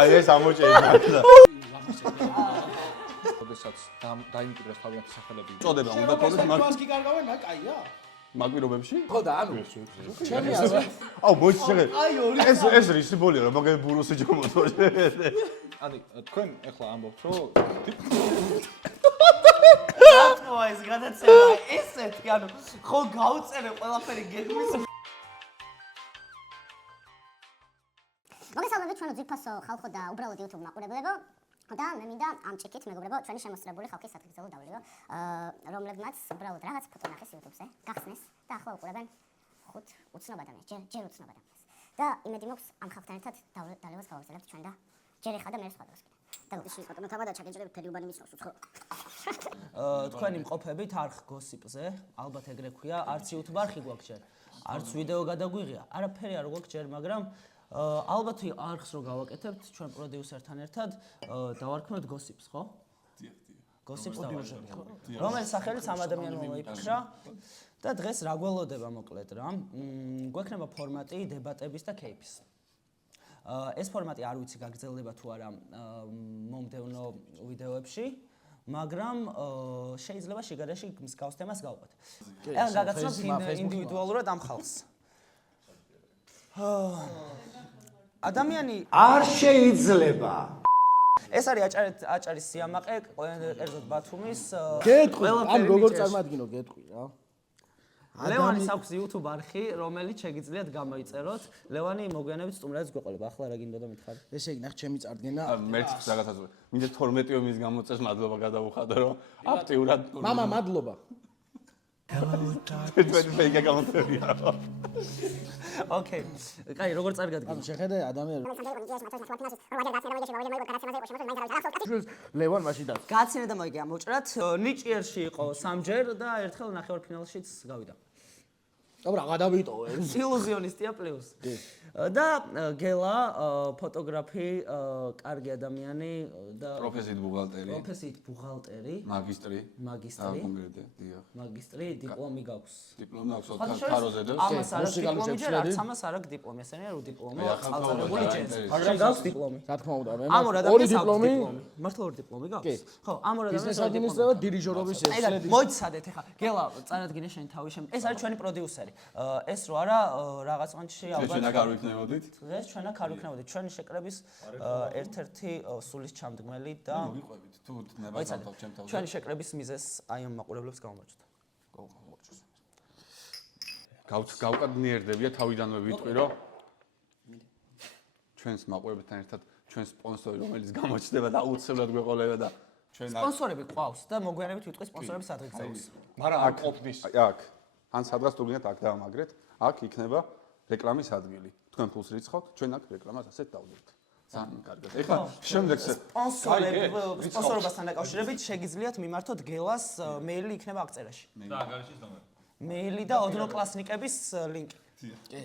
აი ეს ამოჭედა. როდესაც დაიმკვიდრეს თავიანთი სახელები. წოდება უნდა თორეს მაგ მას კი კარგავენ, კაია. მაგ პირობებში? ხო და ანუ ჩემი აზრი. აუ მოიცა შეგე. ეს რისი ბოლია რა მაგარი ბურუსი ჯომოთ. ანუ თქვენ ახლა ამბობთ რომ ატოა ეს გადაცემა ესეთი ანუ ხო გაუწერე ყველაფერი გეგმის მოგესალმებით ჩვენო ძვირფასო ხალხო და უბრალოდ YouTube მაყურებლებო და მე მინდა ამ ჭიქით მეგობრებო ჩვენი შემოსწრებული ხალხის სათგზელო დავლეო რომლებმაც უბრალოდ რაღაც ფოტო ნახეს YouTube-ზე გახსნეს და ახლა უყურებენ ხუთ უცნობ ადამიანს ჯერ უცნობ ადამიანს და იმედი მაქვს ამ ხალხთან ერთად დავლევას გავაგრძელებთ ჩვენ და ჯერ ეხა და მე სხვა დროს და ის ბატონო თავადა ჩაგეჭრებით თელიუბანი მისნოს უცხო თქვენი მყოფებით არხ გოსიპზე ალბათ ეგრე ქვია არც YouTube არხი გვაქვს ჯერ არც ვიდეო გადაგვიღია არაფერი არ გვაქვს ჯერ მაგრამ ალბათ არხს რო გავაკეთებთ ჩვენ პროდიუსერთან ერთად დავარქმევთ გოსიპს ხო? დიახ გოსიპს დავარქმევთ ხო? რომელიც სახელიც ამ ადამიანმა მოიფიქრა და დღეს რა გველოდება მოკლედ რა გვექნება ფორმატი დებატების და кейფის ეს ფორმატი არ ვიცი გაგრძელდება თუ არა მომდევნო ვიდეოებში მაგრამ შეიძლება შეგადაში მსგავს თემას გავყვეთ. ან გაგაცნობთ ინდივიდუალურად ამ ხალხს. ადამიანი არ შეიძლება. ეს არის აჭარის სიამაყე, კერძოდ ბათუმის. გეტყვი, ან როგორ წარმადგინო გეტყვი რა. ლევანის აქვს YouTube არხი, რომელიც შეგიძლიათ გამოიწეროთ. ლევანი მოგვიანებით სტუმრებს გვეყოლება. ახლა რა გინდა და მითხარი? ესე იგი ნახ ჩემი წარდგენა. მერჩ რაღაცას. მინდა 12 ომის გამოწეს მადლობა გადავუხადო რომ აქტიურად მამა მადლობა. თქვენი ფეიკა გამოწევია. ოკეი. კაი, როგორ წარგადგინე? ანუ შეხედე ადამიანები. ლევან მაშინ და გაცინე და მოიგე ამოჭრათ. ნიჭიერში იყო სამჯერ და ერთხელ ნახევარფინალშიც გავიდა. აბა რა გადავიტოვე? ილუზიონისტია პლუს. და გელა ფოტოგრაფი, კარგი ადამიანი და პროფესიით ბუღალტერი. პროფესიით ბუღალტერი. მაგისტრი. კონკრეტე, დიახ. მაგისტრი, დიპლომი გაქვს. დიპლომი აქვს თაროზე და ამას არ აქვს დიპლომი, ჯერ არც ამას არ აქვს დიპლომი, ესენი არ დიპლომი, წალწადებული ჯენს. მაგრამ გაქვს დიპლომი. რა თქმა უნდა, მე ამ ორ ადამიანს აქვს დიპლომი. მართლა ორი დიპლომი გაქვს? ხო, ამ ორ ადამიანს ბიზნეს ადმინისტრაცია და დირიჟორობის ეს. მოიცადეთ ახლა. გელა, წარადგინე შენი თავი შემ. ეს არის ჩვენი პროდიუსერი. ეს რო არა რაღაც მომენტში ალბათ ჩვენ აქ არ ვიქნებოდით. დღეს ჩვენ აქ არ ვიქნებოდით. ჩვენი შეკრების ერთ-ერთი სულის ჩამდგმელი და მოგიყვებით თუ ნებასაც ჩემ თავზე. ჩვენი შეკრების მიზეს აი ამ მაყურებლებს გავმოჩნდა. გავკადნიერდებია თავიდანვე ვიტყვი რომ ჩვენს მაყურებელთან ერთად ჩვენ სპონსორი რომელიც გამოჩნდება და აუცილებლად გვეყოლება და ჩვენ სპონსორები ყავს და მოგვიანებით ვიტყვი სპონსორების ადრეგზაოს. მაგრამ აქ ყოფნის აქ ან სადღაც თუ გინდათ აქ დავამაგრეთ აქ იქნება რეკლამის ადგილი თქვენ ფულს რიცხავთ ჩვენ აქ რეკლამას ასეთ დავდებით ძალიან კარგად ეხლა შემდეგ სპონსორობასთან დაკავშირებით შეგიძლიათ მიმართოთ გელას მეილი იქნება აღწერაში და გარშის ნომერი მეილი და ოდნოკლასნიკების ლინკი კი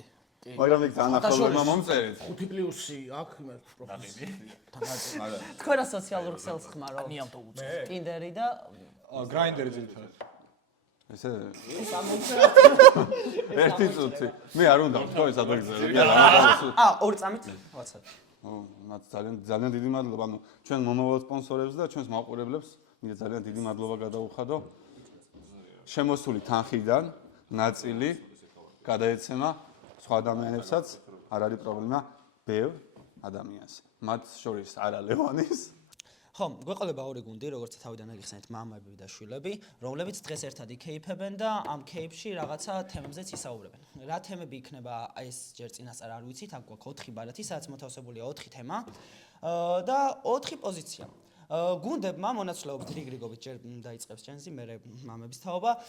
მაგრამ იქ ძალიან ახლოვება მომწერეთ 5+ აქ მე პროფესი თქვენ რა სოციალურ ქსელს ხმარო ტინდერი და გრაინდერი ძირითადად ესე ერთი წუთი მე არ უნდა თქვენ სადღეგრძელო ორი წამით ვაცად მათ ძალიან დიდი მადლობა ანუ ჩვენ მომავალ სპონსორებს და ჩვენს მაყურებლებს მინდა ძალიან დიდი მადლობა გადაუხადო შემოსული თანხიდან ნაწილი გადაეცემა სხვა ადამიანებსაც არ არის პრობლემა ბევრ ადამიანს მათ შორის არა ლევანის ხო, გვეყოლება ორი გუნდი, როგორც თავიდან აგიხსენეთ, მამები და შვილები, რომლებიც დღეს ერთად იქეიფებენ და ამ кейფში რაღაცა თემებზეც ისაუბრებენ. რა თემები იქნება, ეს ჯერ წინასწარ არ ვიცით, აქ გვაქვს 4 ბარათი, სადაც მოთავსებულია 4 თემა და 4 პოზიცია. გუნდებმა მონაცვლეობით რიგრიგობით ჯერ დაიწყებს ჩენზი, მე მამების თაობა,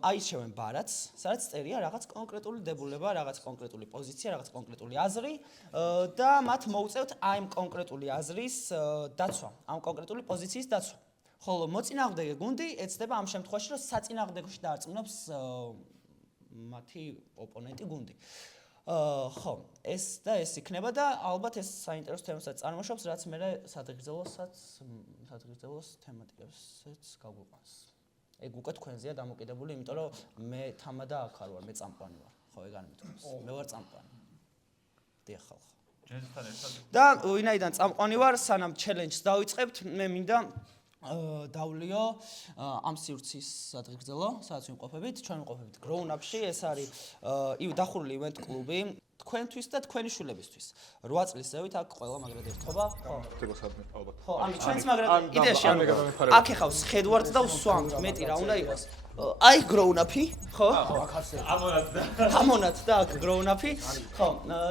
აირჩევენ ბარათს, სადაც წერია რაღაც კონკრეტული დებულება, რაღაც კონკრეტული პოზიცია, რაღაც კონკრეტული აზრი და მათ მოუწევთ აი ამ კონკრეტული აზრის დაცვა, ამ კონკრეტული პოზიციის დაცვა. ხოლო მოწინააღმდეგე გუნდი ეცდება ამ შემთხვევაში, რომ საწინააღმდეგოში დაარწმუნოს მათი ოპონენტი გუნდი. ხო, ეს და ეს იქნება და ალბათ ეს საინტერესო თემასაც წარმოშობს, რაც მე სადღეგრძელოს თემატიკებსაც გაგვიყვანს. ეგ უკვე თქვენზეა დამოკიდებული, იმიტომ რომ მე თამა და აქ არ ვარ, მე წამყვანი ვარ. ხო, ეგ არ მithქვას. მე ვარ წამყვანი. დიახ, ხალხო. და ვინაიდან წამყვანი ვარ, სანამ ჩელენჯს დავიწყებთ, მე მინდა დავლიო ამ სივრცის სადღეგრძელო, სადაც ვიმყოფებით, ჩვენ ვიმყოფებით Grown Up-ში, ეს არის დახურული ივენტ კლუბი თქვენთვის და თქვენი შვილებისთვის. 8 წლის ზევით აქ ყველა მაგრად ერთობა, ხო? ხო, ამის ჩვენც მაგრად იდეაში აქ ეხავს ხედვარდს და ვსვამთ, მეტი რა უნდა იყოს. აი Grown Up-ი, ხო? ამონაც და აქ Grown Up-ი, ხო?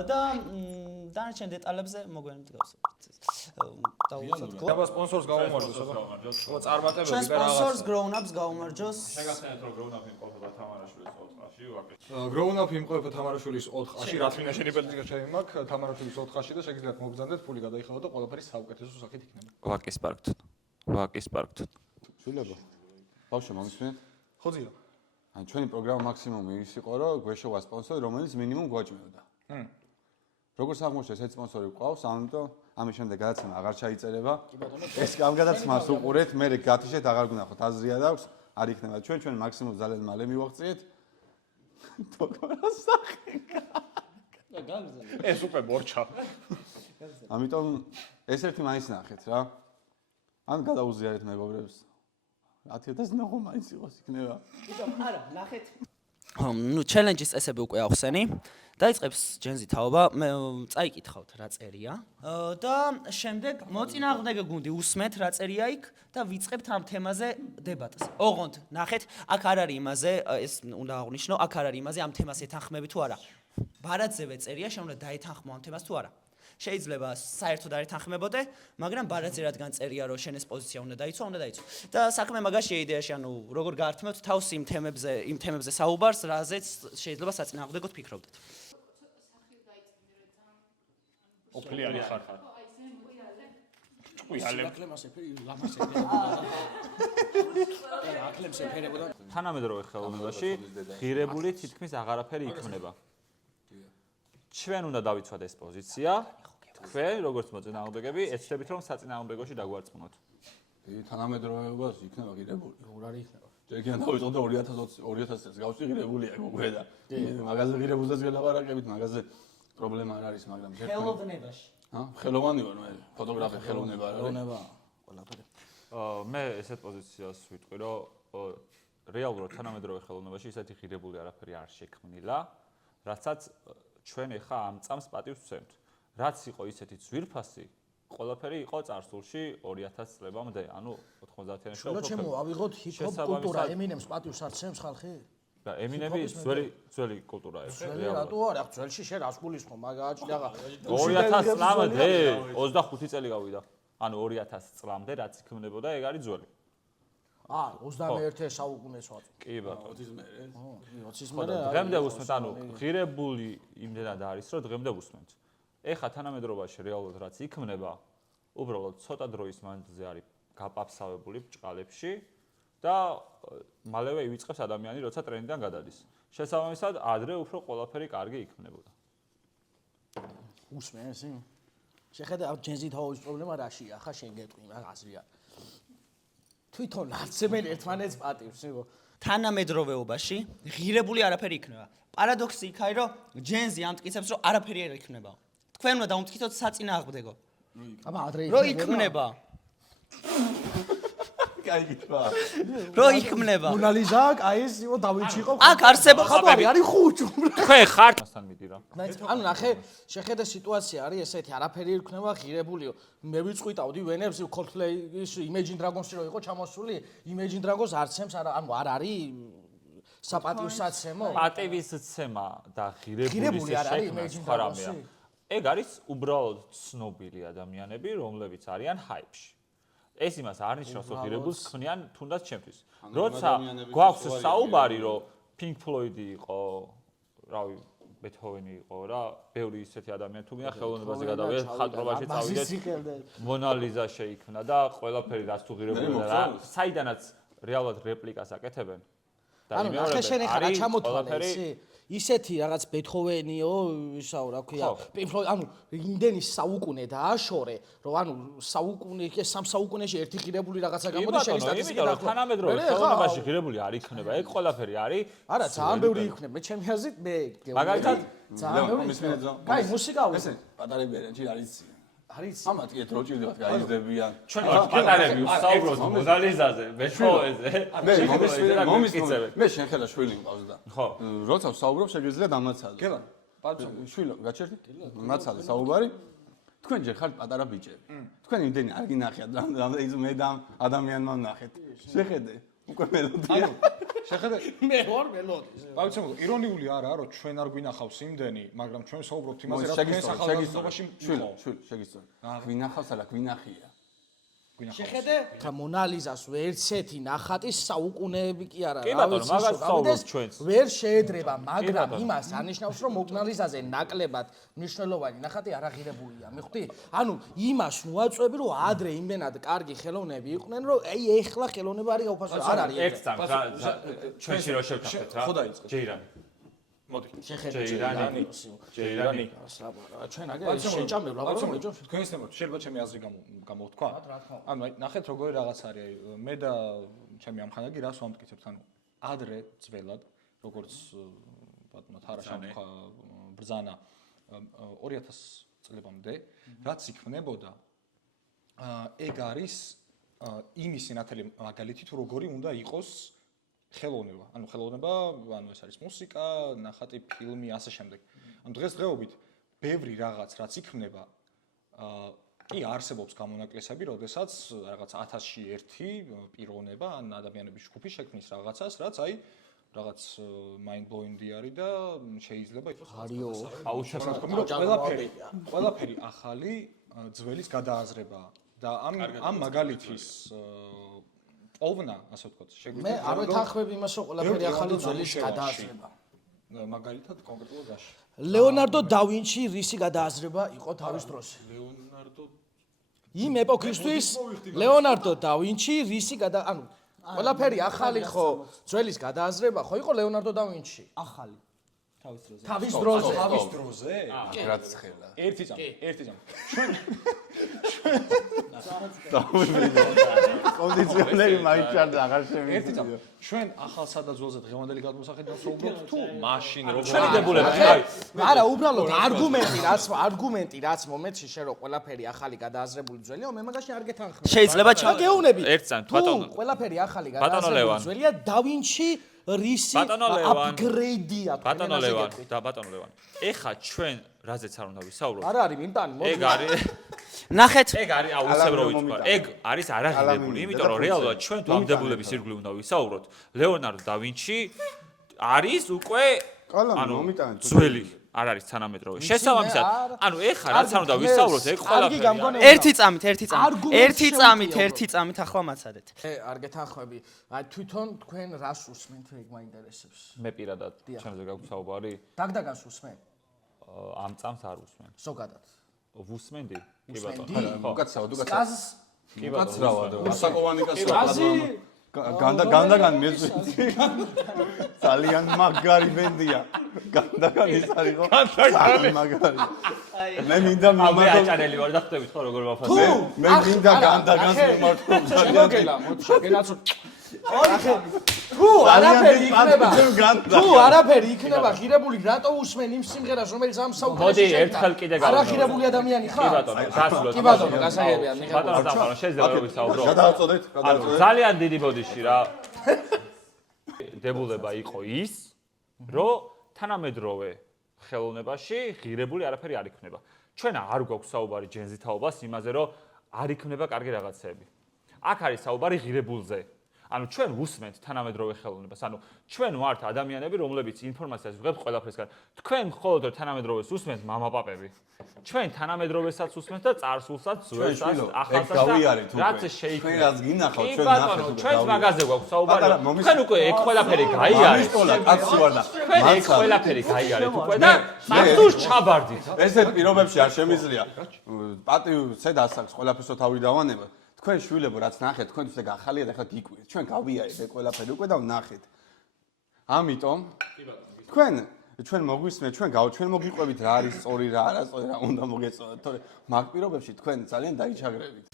და დანარჩენ დეტალებზე მოგვიანებით გავსაუბრებთ. დავუხსნათ გო. აბა სპონსორს გაუმარჯოს, აბა. ხო, წარმატებები ჩვენ და რაღაც. სპონსორს Grown Up-ს გაუმარჯოს. შეგახსენეთ რომ Grown Up-ი იმყოფება თამარაშვილის 4-ში, ვაკეთებ. Grown Up იმყოფება თამარაშვილის 4-ში, რაც მინდა შენი პედაგოგიკა შემიმაქ თამარაშვილის 4-ში და შეგიძლიათ მოგბრძანდეთ, ფული გადაიხადოთ და ყველაფერი საუკეთესო სახით იქნება. ვაკის პარკთან. შვილებო. ბავშვო, მომისმენთ? ხო ძია. ან ჩვენი პროგრამა მაქსიმუმი ის იყო, რომ გვეშოვა სპონსორი, რომელიც მინიმუმ გვაჭმევდა. როგორც აღმოჩნდა, ეს სპონსორი გვყავს, ამიტომ ამის შემდეგ გადაცემა აღარ ჩაიწერება. ეს ამ გადაცემას უყურეთ, მე გათიშეთ, აღარ გნახოთ, აზრია დაქვს, არ იქნება ჩვენ მაქსიმუმ ძალიან მალე მივაღწიეთ. თოქარა სახე. ეს უკვე მორჩა. ამიტომ ეს ერთი მაინც ნახეთ რა. ან გადაუზიარეთ მეგობრებს. 10000 ნახო მაინც იყოს იქნება. არა, ნახეთ. ნუ ჩელენჯის წესები უკვე ახსენი. დაიწყებს ჯენზი თაობა, მე წაიკითხავთ რა წერია და შემდეგ მოწინააღმდეგე გუნდი უსმენთ რა წერია იქ და ვიწყებთ ამ თემაზე დებატს. ოღონდ ნახეთ, აქ არ არის იმაზე, ეს უნდა აღვნიშნო, აქ არ არის იმაზე ამ თემას ეთანხმები თუ არა. ბარათზევე წერია, შენ უნდა დაეთანხმო ამ თემას თუ არა. შეიძლება საერთოდ არ ეთანხმებოდე, მაგრამ ბარათზე რადგან წერია, რომ შენ ეს პოზიცია უნდა დაიცვა, უნდა დაიცვა. და საქმე მაგაშია იდეაში, ანუ როგორ გაართმევთ თავს იმ თემებზე საუბარს, რაზეც შეიძლება საწინააღმდეგოდ ფიქრობდეთ. ოფლიანი ხარ. თანამედროვე ხელოვნებაში ღირებული თითქმის აღარაფერი იქმნება. ჩვენ უნდა დავიცვათ ეს პოზიცია. თქვენ, როგორც მოწინააღმდეგეები, ეცდებით რომ საწინააღმდეგოში დაგვარწმუნოთ. თანამედროვეობას იქნება ღირებული. როგორ არ იქნება? ჯერ კიდევ დავიწყოთ და 2020 წელს გავში ღირებულია მოგვედა. მაგაზე ღირებულზეც გელაპარაკებით, მაგაზე პრობლემა არ არის, მაგრამ ხელოვნებაში. ხელოვანი ვარ მე, ფოტოგრაფი ხელოვნება არ არის. ხელოვნება ყველაფერი. მე ესეთ პოზიციას ვიტყვი, რომ რეალურად თანამედროვე ხელოვნებაში ისეთი ღირებული არაფერი არ შექმნილა, რაცაც ჩვენ ახლა ამ წამს პატივს ვცემთ. რაც იყო ისეთი ძვირფასი, ყველაფერი იყო წარსულში 2000 წლებამდე, ანუ 90-იანებში. შენ შემოვავიღოთ ჰიპ-ჰოპ კულტურა, ემინემს პატივს არ ცემს ხალხი? და ემინემი ძველი კულტურაა. ძველი რატო არა? ძველში შენ რას გულისხმობ? მაგააჭი და 2000 წლამდე 25 წელი გავიდა. ანუ 2000 წლამდე რაც იქმნებოდა, ეგ არის ძველი. 21 საუკუნეს ვაწ. კი ბატონო. 20-ის ხო და დღემდე უსმენთ, ანუ ღირებული იმდენად არის, რომ დღემდე უსმენთ. ეხა თანამედროვეობაში რეალურად რაც იქმნება, უბრალოდ ცოტა დროის მანძილზე არის გაპაფსავებული ბჭყალებში და მალევე ივიწყებს ადამიანი, როცა ტრენდიდან გადადის. შესაბამისად, ადრე უფრო ყველაფერი კარგი იქმნებოდა. უსმენს? შეხედა ჯენზი თაობის პრობლემა რაშია? ახლა შენ გეტყვი, მაგ აზრია. თვითონ არცებენ ერთმანეთს პატივს, ნიგო. თანამედროვეობაში ღირებული არაფერი იქნება. პარადოქსი იქ არის, რომ ჯენზი ამტკიცებს, რომ არაფერი არ იქნება. თქვენ უნდა დაუმტკიცოთ საწინააღმდეგო. აბა ადრე რო იქნება. გაიგიჩვა. რო იქნება. მონალიზა, აი ეს იყო დავინჩი იყო. აქ არსებობს ხაბარი არის ხუჭ. თქვენ ხართ მასთან მიდი რა. ანუ ნახე, შეხედე სიტუაცია არის ესეთი, არაფერი იქნება ღირებულიო. მე ვიწყვიტავდი ვენებს Coldplay-ის Imagine Dragons-ი რო იყო ჩამოსული, Imagine Dragons არცემს, ანუ არ არის საპატივსაცემო. პატივისცემა და ღირებულის შექმნა სხვა რამეა. ეგ არის უბრალოდ ცნობილი ადამიანები, რომლებიც არიან ჰაიპში. ეს იმას არ ნიშნავს, რომ ღირებულს ქმნიან თუნდაც ჩემთვის. როცა გვაქვს საუბარი, რომ Pink Floyd-ი იყო, რავი, Beethoven-ი იყო რა, ბევრი ისეთი ადამიანი თუ გინდა ხელოვნებაზე გადავიდეთ, ხატრობაში წავიდეთ, მონალიზა შეიქმნა და ყველაფერი რაც თუ ღირებულია რა, საიდანაც რეალურად რეპლიკას აკეთებენ. ანუ ნახე შენ ახლა რა ჩამოთვალე ისი? ისეთი რაღაც ბეთჰოვენიო, ისაო რა ქვია, პინკ ფლოიდი, ანუ იმდენი საუკუნე დააშორე, რომ ანუ საუკუნე, სამ საუკუნეში ერთი ღირებული რაღაცა გამოდის შენი სტატისტიკა. იმიტომ რომ თანამედროვე ხელოვნებაში ღირებული არ იქნება, ეგ ყველაფერი არის. არა, ძალიან ბევრი იქნება. მე ჩემი აზრით, მე მაგალითად, ძალიან ბევრი. კაი, მუსიკა ესე პატარები არიან, ჯერ არის არის ამათ კი რო ჭირდებათ გაიზრდებიან. ჩვენ ვართ პატარები, ვსაუბრობთ მონალიზაზე, ბეთჰოვენზე. მე შენ ხელა შვილი მყავს და. ხო. როცა ვსაუბრობ, შეგიძლია დამაცადო. გელა, პარცო. შვილო, გაჩერდი? მაცადე საუბარი. თქვენ ჯერ ხართ პატარა ბიჭები. თქვენ იმდენი არ გინახიათ, რამდენი ის მე და ადამიანმა ნახეთ. შეხედე, უკვე მელოდია. შეხედე, მე ვარ მელოდის. პარცო, ირონიული არაა, რომ ჩვენ არ გვინახავს იმდენი, მაგრამ ჩვენ საუბრობთ იმაზე, რა თქვენ ახალგაზრდობაში შვილო, შეგისწორე. გვინახავს არა, გვინახია. შეხედე, ხა მონალიზას ვერცეთი ნახატი საუკუნეები კი არა. კი ბატონო, მაგას ვსაუბრობთ ჩვენც. ვერ შეედრება, მაგრამ იმას ანიშნავს, რომ მონალიზაზე ნაკლებად მნიშვნელოვანი ნახატი არ აღირებულია. მიხვდი? ანუ იმას ნუაწვევი, რომ ადრე იმენად კარგი ხელოვნები იყვნენ, რომ აი ეხლა ხელოვნება არის გაუფასო. არ არის. ერთ წამ რა ჩვენში რო შევთანხმდეთ რა. ხო დაიწყე. ჯეირანი. მოდი. შეხედე, ჯეირანი. ჩვენ აგერ შეჭამებ ლაბორატორიაში. თქვენ ისნებოთ, შეიძლება ჩემი აზრი გამოვთქვა? ანუ აი ნახეთ როგორი რაღაც არის. მე და ჩემი ამხანაგი რას ვამტკიცებთ, ანუ ადრე ძველად, როგორც ბატონო თარაშამ თქვა ბრძანა 2000 წლებამდე, რაც იქმნებოდა, ეგ არის იმისი ნათელი მაგალითი თუ როგორი უნდა იყოს ხელოვნება. ანუ ხელოვნება, ანუ ეს არის მუსიკა, ნახატი, ფილმი, ასე შემდეგ. ანუ დღესდღეობით ბევრი რაღაც რაც იქმნება, კი არსებობს გამონაკლისები, როდესაც რაღაც 1000-ში ერთი პიროვნება ან ადამიანების ჯგუფი შექმნის რაღაცას, რაც აი რაღაც mind blowing-ი არის და შეიძლება იყოს არიო. აუცილებლად ყველაფერი ახალი ძველის გადააზრება და ამ მაგალითის პოვნა, ასე ვთქვათ, მე შეგვიძლია არ ვეთანხმები იმას, რომ ყველაფერი ახალი ძველის გადააზრება. მაგალითად კონკრეტულად გაში. ლეონარდო და ვინჩი რისი გადააზრება იყო თავის დროს? ლეონარდო იმ ეპოქისთვის ლეონარდო და ვინჩი რისი ანუ ყველაფერი ახალი ხო ძველის გადააზრება ხო იყო ლეონარდო და ვინჩი? ახალი თავის დროზე. თავის დროზე. თავის დროზე? რაც ხელა. ერთი წამი. კონდიციონერი მაიჩარდა აღარ ერთი შემიძლია. წამი. ჩვენ ახალ სადაძველზე დღევანდელი გადმოსახედიდან ვსაუბრობთ თუ მაშინ როგორ ჩვენი დებულება არა, უბრალოდ არგუმენტი რაც მომენტში შე რო ყველაფერი ახალი გადააზრებული ძველია, მე მაგაში არ გეთანხმები. შეიძლება ჩაგეუნები. ერთ წამი, ბატონო. ყველაფერი ახალი ბატონო გადააზრებული ლევან. ძველია, და ვინჩი რისი ბატონო ლევან. აპგრეიდია თქვენ ბატონო ენაზე ლევან გეტყვით. და ბატონო ლევან. ეხა ჩვენ რაზეც არ უნდა ვისაუბროთ. არ არის მიმტანი, ეგ არის ნახეთ ეგ არის აუცილებლად ვიტყვა. ეგ არის არაღირებული, იმიტომ რომ რეალურად ჩვენ თუ ამ დებულების ირგვლივ უნდა ვისაუბროთ. ლეონარდო და ვინჩი არის უკვე ძველი არ არის თანამედროვე. შესაბამისად, ანუ ეხა რაც არ უნდა ვისაუბროთ, ეგ ყველაფერი. ერთი წამით ახლა მაცადეთ. არ გეთანხმები. აი თვითონ თქვენ რას უსმენთ, ეგ მაინტერესებს. მე პირადად ჩემზე გაქვს საუბარი. დაგდაგანს უსმენ? ამ წამს არ უსმენ. ზოგადად. ვუსმენდი? კი ბატონო. ხო, უკაცრავად, კაზს კი ბატონო. უკაცრავად. ასაკოვანი კაცია. კაზი განდაგან მეძვი. ძალიან მაგარი ბენდია. განდაგან ის არის ხო? ძალიან მაგარი. მე მინდა მე აჭარელი ვარ და ხვდებით ხო როგორ ვაფასე. მე მინდა განდაგანს მიმართო. შემოგელა, მოდი გენაცო. თუ არაფერი იქნება ღირებული, რატო უსმენ იმ სიმღერას, რომელიც ამ საუკუნეში მოდი ერთხელ კიდე გავიგო. არაღირებული ადამიანი ხარ? კი ბატონო, გასულოთ. კი ბატონო, გასაგებია, მიღებული. ბატონო დამყარო, შეიძლება რომ ვისაუბრო. გადააწოდეთ, ანუ ძალიან დიდი ბოდიში რა დებულება იყო ის, რომ თანამედროვე ხელოვნებაში ღირებული არაფერი არ იქნება. ჩვენ არ გვაქვს საუბარი ჯენზი თაობას იმაზე, რომ არ იქნება კარგი რაღაცები. აქ არის საუბარი ღირებულზე. ანუ ჩვენ ვუსმენთ თანამედროვე ხელოვნებას. ანუ ჩვენ ვართ ადამიანები, რომლებიც ინფორმაციას ვიღებთ ყველაფერსგან. თქვენ მხოლოდ თანამედროვეს უსმენთ მამაპაპები. ჩვენ თანამედროვესაც უსმენთ და წარსულსაც, ძველსაც, ახალსაც და რაც შეიქმნა. ჩვენ რაც გინახავთ, კი ჩვენ ბატონო, ნახეთ. ჩვენს მაგაზე გვაქვს საუბარი. თქვენ უკვე ეგ ყველაფერი გაიარეთ. კაცი ვარ და თქვენ ეგ ყველაფერი გაიარეთ უკვე და მართუშ ჩაბარდით. ესეთ პირობებში არ შემიძლია. პატივცე დასაქვს ყველაფერსო თავი დავანება. თქვენ შვილებო რაც ნახეთ, თქვენთვის ეგ ახალია და ხა გიკვირთ. ჩვენ გავიარეთ ეგ ყველაფერი უკვე და ვნახეთ. ამიტომ თქვენ ჩვენ მოგვისმენთ, ჩვენ მოგიყვებით რა არის სწორი, რა არასწორი, რა უნდა მოგეწოდოთ, თორე მაგ პირობებში თქვენ ძალიან დაიჩაგრებით.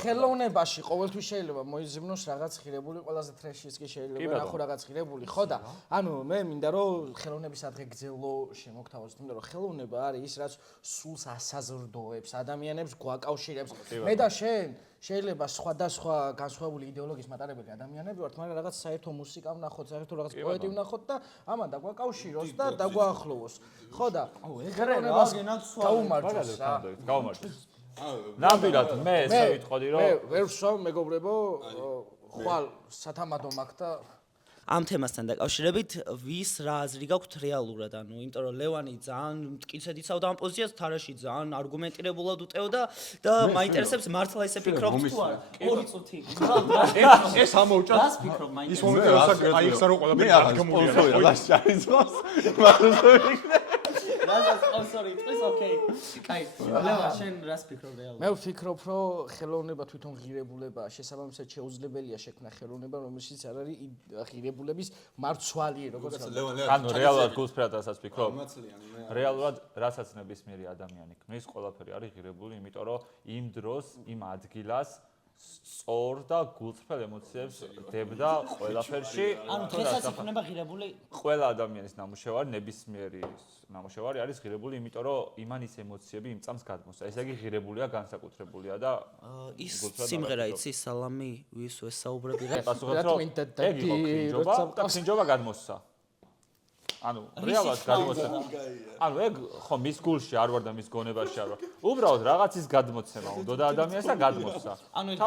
ხელოვნებაში ყოველთვის შეიძლება მოიზმნოს რაღაც ღირებული, ყველაზე თრეშიც კი შეიძლება ნახო რაღაც ღირებული, ხო და ანუ მე მინდა რომ ხელოვნების ადღეგრძელო შემოგთავაზოთ, იმიტომ რომ ხელოვნება არის ის რაც სულს ასაზრდოებს, ადამიანებს გვაკავშირებს. მე და შენ შეიძლება სხვადასხვა განსხვავებული იდეოლოგიის მატარებელი ადამიანები ვართ, მაგრამ რაღაც საერთო მუსიკა ვნახოთ, საერთო რაღაც პოეტი ვნახოთ და ამან დაგვაკავშიროს და დაგვაახლოვოს. ხო და ხელოვნებას გაუმარჯოს რა. გაუმარჯოს. ნამდვილად მე ესე ვიტყოდი რომ მე ვერ ვსვავ მეგობრებო, ხვალ სათამადო მაქვს და ამ თემასთან დაკავშირებით ვის რა აზრი გაქვთ რეალურად, ანუ იმიტომ რომ ლევანი ძალიან მტკიცედ იცავდა ამ პოზიციას, თარაში ძალიან არგუმენტირებულად უტევდა და მაინტერესებს მართლა ესე ფიქრობთ თუ არა? 2 წუთი. ეს ამოვჭა. რას ფიქრობ მაინტერესებს? ის მომენტი რასაც აიხსნა რომ ყველაფერი დადგმულია. ლაშ არის ძმას. მაგრამ რასაც სპონსორი იტყვის, ოკეი. კაი. ლევან, შენ რას ფიქრობ რეალურად? მე ვფიქრობ, რომ ხელოვნება თვითონ ღირებულებაა, შესაბამისად შეუძლებელია შექმნა ხელოვნება, რომელშიც არ არის ღირებულების მარცვალი, როგორც ანუ რეალურად გულსფრად რასაც ფიქრობ? რეალურად რასაც ნებისმიერი ადამიანი ქმნის, ყველაფერი არის ღირებული, იმიტომ რომ იმ დროს, იმ ადგილას სწორ და გულწრფელ ემოციებს დებდა ყველაფერში. ანუ დღესაც იქნება ღირებული? ყველა ადამიანის ნამუშევარი, ნებისმიერი ნამუშევარი არის ღირებული, იმიტომ რომ იმან ის ემოციები იმ წამს გადმოსცა. ესე იგი ღირებულია, განსაკუთრებულია და ის სიმღერა იცი სალამი ვის ვესაუბრები რა? პასუხობთ რომ ეგ იყო კრინჯობა და კრინჯობა გადმოსცა. ანუ რეალურად გადმოსცა. ანუ ეგ ხო მის გულში არ ვარ და მის გონებაში არ ვარ. უბრალოდ რაღაცის გადმოცემა უნდა და ადამიანს და გადმოსცა. ანუ ეგ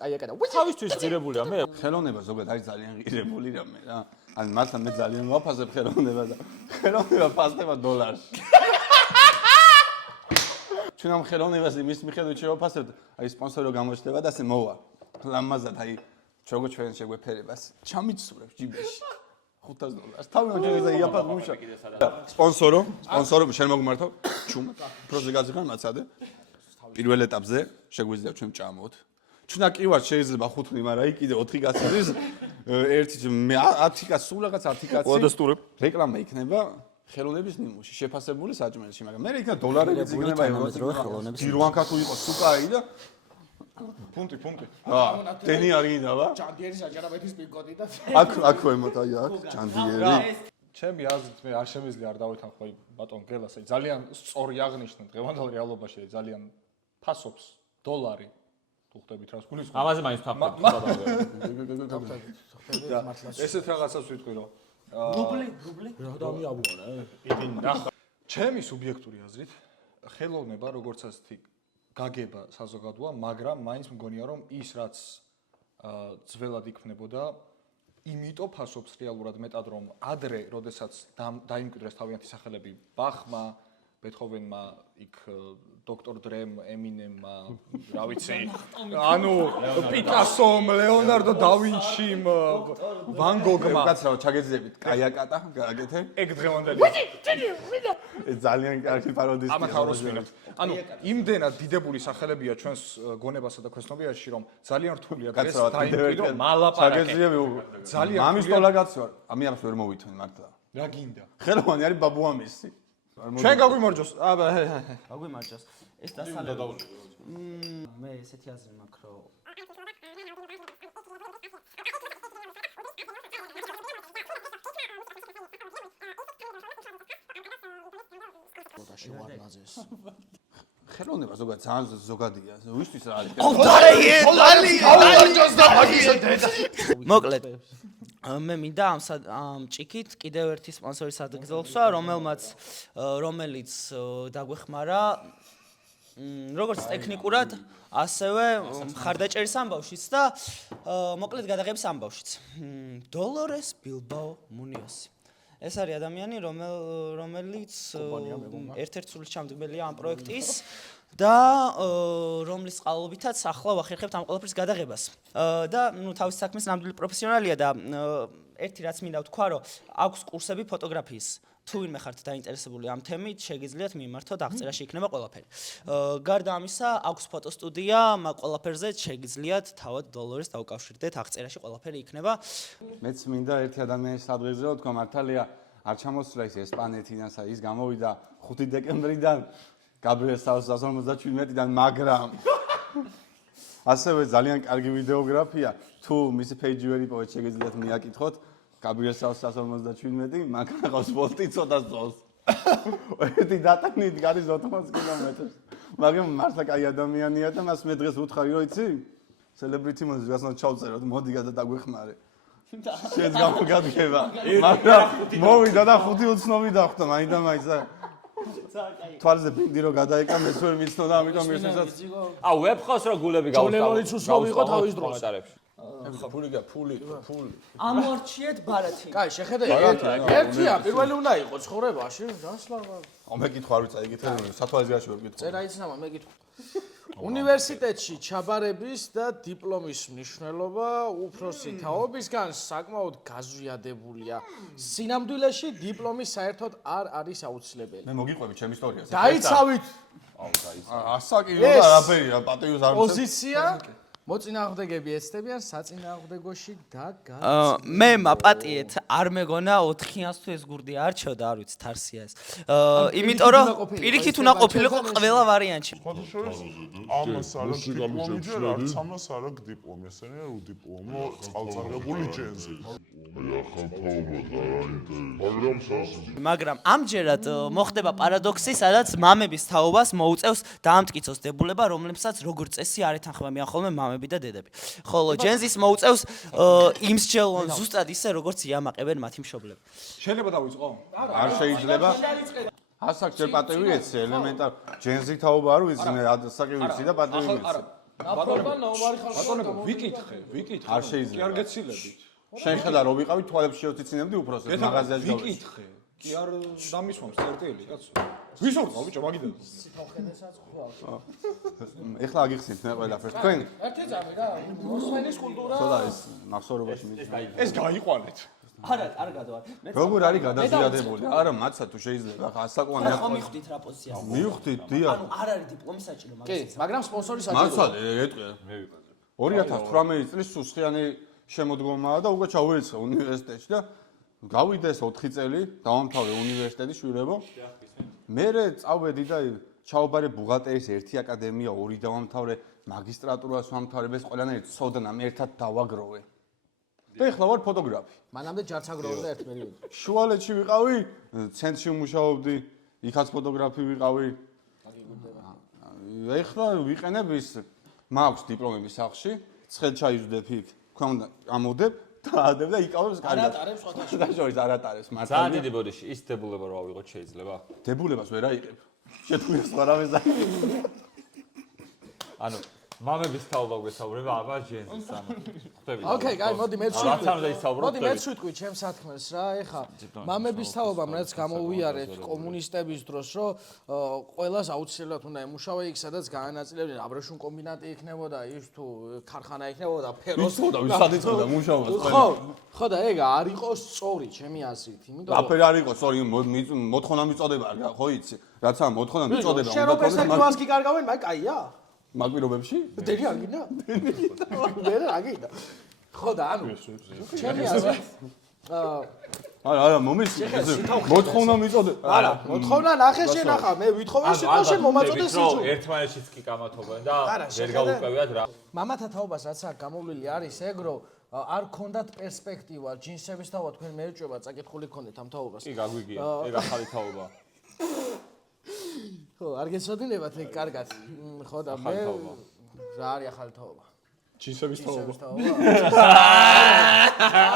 კაიაკა და თავისთვის ღირებულია მე. ხელოვნება ზოგადად არის ძალიან ღირებული რამე რა. ან მართლა მე ძალიან ვაფასებ ხელოვნება და ხელოვნება ფასდება დოლარში. ჩვენ ამ ხელოვნებას იმის მიხედვით შევაფასებთ, აი სპონსორი გამოჩნდება და ასე მოვა. ლამაზად აი როგორ ჩვენ შეგვეფერებას ჩამიცურებს ჯიბეში. $500. თავი მოჭერდა იაფად მუშა. სპონსორო შენ მოგმართო? ჩუმ. პროზე გაზიგან მაცადე. პირველ ეტაპზე შეგვიძლია ჩვენ ჭამოთ. ჩვენა კი ვარ შეიძლება 5, მაგრამ იქ კიდე 4 კაცი არის. ერთი 10 კაცი, სულ რაღაც 10 კაცი. ყველადასტურებ. რეკლამა იქნება ხელოვნების ნიმუში, შეფასებული საჭმელში, მაგრამ მე იქნება დოლარებით იქნება ხელოვნების. გირვანკა თუ იყოს სუკაი და ფუნტი. დენი არ გინდავა? ჯანდიერი საჯარაბეთის პიკოდი და აქ ემოთ აი აქ ჯანდიერი. ჩემი აზრით მე არ შემიძლია არ დავითანხო აი ბატონ გელას, აი ძალიან სწორი აღნიშნა დღევანდელ რეალობაში, აი ძალიან ფასობს დოლარი. თუ ხვდებით რას გულისხმობ. ამაზე მაინც ვთანხმობთ. ესეთ რაღაცას ვიტყვი რომ რუბლი? რა დამიაბუნა? ნახა ჩემი სუბიექტური აზრით ხელოვნება როგორც ასეთი გაგება საზოგადოა, მაგრამ მაინც მგონია რომ ის რაც ძველად იქმნებოდა, იმიტომ ფასობს რეალურად მეტად რომ ადრე, როდესაც დაიმკვიდრეს თავიანთი სახელები ბახმა, ბეთჰოვენმა, იქ დოქტორ დრემ, ემინემმა, რა ვიცი, ანუ პიკასომ, ლეონარდო დავინჩიმ, ვან გოგმა. კაცრავ ჩაგეძებით, კაიაკატა გააკეთე. ეგ დღევანდელი. ეს ძალიან კარგი პაროდიის. ამათ ავროსმინოთ. ანუ იმდენად დიდებული სახელებია ჩვენს გონებასა და ქვეცნობიერში, რომ ძალიან რთულია დღეს დაიმკვიდრო მალაპარაკე. ძალიან მამის ტოლაგაცი ვარ. ამი ამას ვერ მოვithვენ მართლა. რა გინდა? ხელოვანი არის ბაბუამისი. ჩვენ გაგვიმარჯოს. გაგვიმარჯოს. ეს დასალევი. მე ესეთი აზრი მაქვს, რომ ხელოვნება ზოგადად ძალიან ზოგადია. ვისთვის რა არის? მოკლედ მე მინდა ამ ჭიქით კიდევ ერთი სპონსორის ადგილსვა, რომელიც დაგვეხმარა როგორც ტექნიკურად, ასევე მხარდაჭერის ამბავშიც და მოკლედ გადაღების ამბავშიც. დოლორეს ბილბაო მუნიოსი. ეს არის ადამიანი, რომელიც ერთ-ერთი სრული ჩამდგმელია ამ პროექტის და რომლის წყალობითაც ახლა ვახერხებთ ამ ყველაფრის გადაღებას. და თავის საქმის ნამდვილი პროფესიონალია და ერთი რაც მინდა ვთქვა, რომ აქვს კურსები ფოტოგრაფიის. თუ ვინმე ხართ დაინტერესებული ამ თემით, შეგიძლიათ მიმართოთ, აღწერაში იქნება ყველაფერი. გარდა ამისა, აქვს ფოტოსტუდია, მაგ ყველაფერზე შეგიძლიათ თავად დოლორეს დავუკავშირდეთ, აღწერაში ყველაფერი იქნება. მეც მინდა ერთი ადამიანის ადგილზე ვთქვა, მართალია არ ჩამოსულა ის ესპანეთიდან, ის გამოვიდა 5 დეკემბრიდან, გაბრიელ 1957-დან, მაგრამ ასევე ძალიან კარგი ვიდეოგრაფია, თუ მისი პეიჯი ვერ იპოვეთ, შეგიძლიათ მიაკითხოთ, გაბრიელ 1957, მაგრამ ყავს ვოლტი ცოტა ზოლს. ერთი დატანით გარის 80 კილომეტრს. მაგრამ მართლა კაი ადამიანია და მას მე დღეს ვუთხარი, რომ იცი? celebrity მოდი გასნა ჩავწეროთ, მოდი გადაგვეხმარე. შენს გამოგადგება. მაგრამ მოვიდა და 5 უცნობი დახვდა, მაინდა-მაინც. თვალზე ბინდი რო გადაეკა, მეც ვერ მიცნო და ამიტომ ესესაც აუ ვებხოს რომ გულები გავუსწავლო. ჯოლელოიც უცნობი იყო თავის დროს. ფული. ამორჩიეთ ბარათი. კაი, შეხედე, ერთია, პირველი უნდა იყოს ცხოვრებაში, ჯანსლავა. მე კითხვა არ ვიცი, იგით სათვალისგარში ვერ კითხვა. წერა იცნამა, მე გითხრა. უნივერსიტეტში ჩაბარების და დიპლომის მნიშვნელობა უფროსი თაობისგან საკმაოდ გაზვიადებულია. სინამდვილეში დიპლომი საერთოდ არ არის აუცილებელი. მე მოგიყვები ჩემ ისტორიას. დაიცავით ასაკი რა არაფერია, პატიოს არ ვიცი. პოზიცია მოწინააღმდეგები ეცდებიან საწინააღმდეგოში და მე მაპატიეთ არ მეგონა 400-ს თუ ეს გურდი არჩევდა, არ ვიცი თარსია ეს. იმიტომ რომ პირიქით უნდა ყოფილიყო ყველა ვარიანტში. ხოთაშორის ამას არ აქვს დიპლომი ჯერ არც ამას არ აქვს დიპლომი, ესენია უდიპლომო წყალწარღებული ჯენზი. მაგრამ ამჯერად მოხდება პარადოქსი, სადაც მამების თაობას მოუწევს დაამტკიცოს დებულება, რომლებსაც როგორც წესი არ ეთანხმება მიახლოვე მამები და დედები. ხოლო ჯენზის მოუწევს იმსჯელონ ზუსტად ისე, როგორც იამაყებენ მათი მშობლები. შეიძლება დავიწყო? არ შეიძლება. ასაკ ჯერ პატივი ეცე, ელემენტარ ჯენზი თაობა არ ვიცი, მე ასაკი ვიცი და პატივი ვიცი. ბატონო, ვიკითხე. არ შეიძლება. კი არ გეცილებით. შენ ხედა რომ ვიყავი თვალებში შევწიცინებდი უფროსებს მაღაზიაში გავეცი. ვიკითხე. კი არ დამისვამს წერტილი, კაცო. ვის ორ ბიჭო, მაგიდან. ეხლა აგიხსნით მე ყველაფერს. თქვენ ერთი წამი რა, მოსვენის კულტურა. ხოდა ეს ნახსოვრობაში მიდის. ეს გაიყვანეთ. არ გადავარ. როგორ არის გადაზიადებული? არა, მათსა თუ შეიძლება ხა ასაკოვანი ხო მივხვდით რა პოზიციას. მივხვდით, დიახ. ანუ არ არის დიპლომი საჭირო კი, მაგას. მაგრამ სპონსორი მართლა საჭიროა. ეტყვია. 2018 წლის სუსხიანი შემოდგომაა და უკვე ჩავირიცხე უნივერსიტეტში და გავიდა ეს 4 წელი, დავამთავრე უნივერსიტეტი შვირებო. მერე წავედი და ჩავაბარე ბუღალტერიის ერთი აკადემია, 2 დავამთავრე, მაგისტრატურას ვამთავრე, ეს ყველანაირად ცოდნამ ერთად დავაგროვე. და ეხლა ვარ ფოტოგრაფი. მანამდე ჯარც აგროვდა ერთ პერიოდში. შუალედში ვიყავი, ცენტრში ვმუშაობდი, იქაც ფოტოგრაფი ვიყავი. ეხლა ვიყენებ ის მაქვს დიპლომები სახლში, ცხელ ჩაიზვდებ იქ, თქვა უნდა ამოდებ და ადებ და იკავებს კარგად. არატარებს სხვათა და შორის არატარებს მართლა. ძალიან დიდი ბოდიში ის დებულება რა ავიღოთ შეიძლება? დებულებას ვერ აიღებ. შეთქმულებას ვარ ამეზანი. ანუ მამების თაობა გვესაუბრება, აბა ჯენზის ანუ ხვდები. ოკეი, კაი, მოდი მე რაც ამდა ისაუბროთ. მოდი მეც ვიტყვი ჩემს საქმეს რა, ეხა მამების თაობამ რაც გამოვიარეთ კომუნისტების დროს, რომ ყველას აუცილებლად უნდა ემუშავა იქ, სადაც გაანაწილებდნენ აბრეშუმ კომბინატი იქნებოდა, ის თუ ქარხანა იქნებოდა, ფეროს. ვიცოდა, ვისაც იწოდა მუშაობას ყველა. ხო და ეგ არ იყოს სწორი ჩემი აზრით, იმიტომ რომ აფერი არ იყო, სწორი მოთხოვნა მიწოდება არ ხო იცი? რაც ამ მოთხოვნა მიწოდება შენ რო პერსპექტივას კი კარგავენ, მაგ კაია? მაგ პირობებში? დენი არ გინდა? მე რა გინდა? ხო და ანუ ჩემი აზრით არა, მომის მოთხოვნა მიწოდება. არა, მოთხოვნა ნახე შენ ახლა, მე ვითხოვე შენ და შენ მომაწოდე სიძულე. ერთმანეთშიც კი კამათობენ და ვერ გაუკვევიათ რა. მამათა თაობას რაც აქ გამოვლილი არის ეგ რომ არ ქონდათ პერსპექტივა ჯინსების თაობა თქვენ მეერჭება წაკითხული ქონდეთ ამ თაობას. კი გაგვიგია, ეგ ახალი თაობა. ხო, არ გეცოდინებათ ეგ კარგად. ხო და მე რა არის ახალი თაობა? ჯინსების თაობა.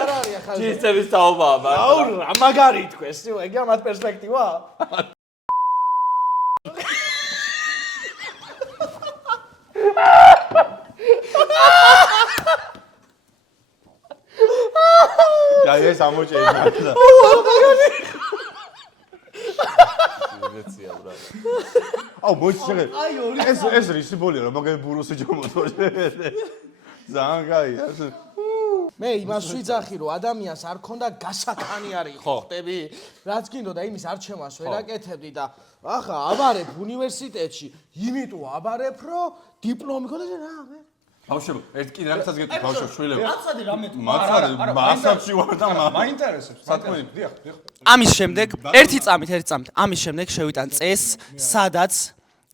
არ არის ახალი. ჯინსების თაობაა, მაგრამ აუ, რა მაგარი თქვეს, ეგ ამათ პერსპექტივა? და ეს ამოჭედა. ზეცია ბრა. აუ, მოიჩერე. ეს რისი ბოლია რა, მაგარი ბურუსი ჯომოთო. ძალიან კაია. მე იმას ვიძახი რომ ადამიანს არ ქონდა გასაქანიარი ხვდები რაც გინდოდა იმის არჩევას ვერაკეთებდი და ახლა აბარებ უნივერსიტეტში იმიტომ აბარებ რომ დიპლომი ქონდა რა მე ბავშვებო, ერთ კი რაღაცას გეტყვი ბავშვებს შვილებო. მაცადი რამე თუ მაცადი, მასებში ვარ და მაინტერესებს. სათქმელი. დიახ. ამის შემდეგ ერთი წამით ამის შემდეგ შევიტან წეს, სადაც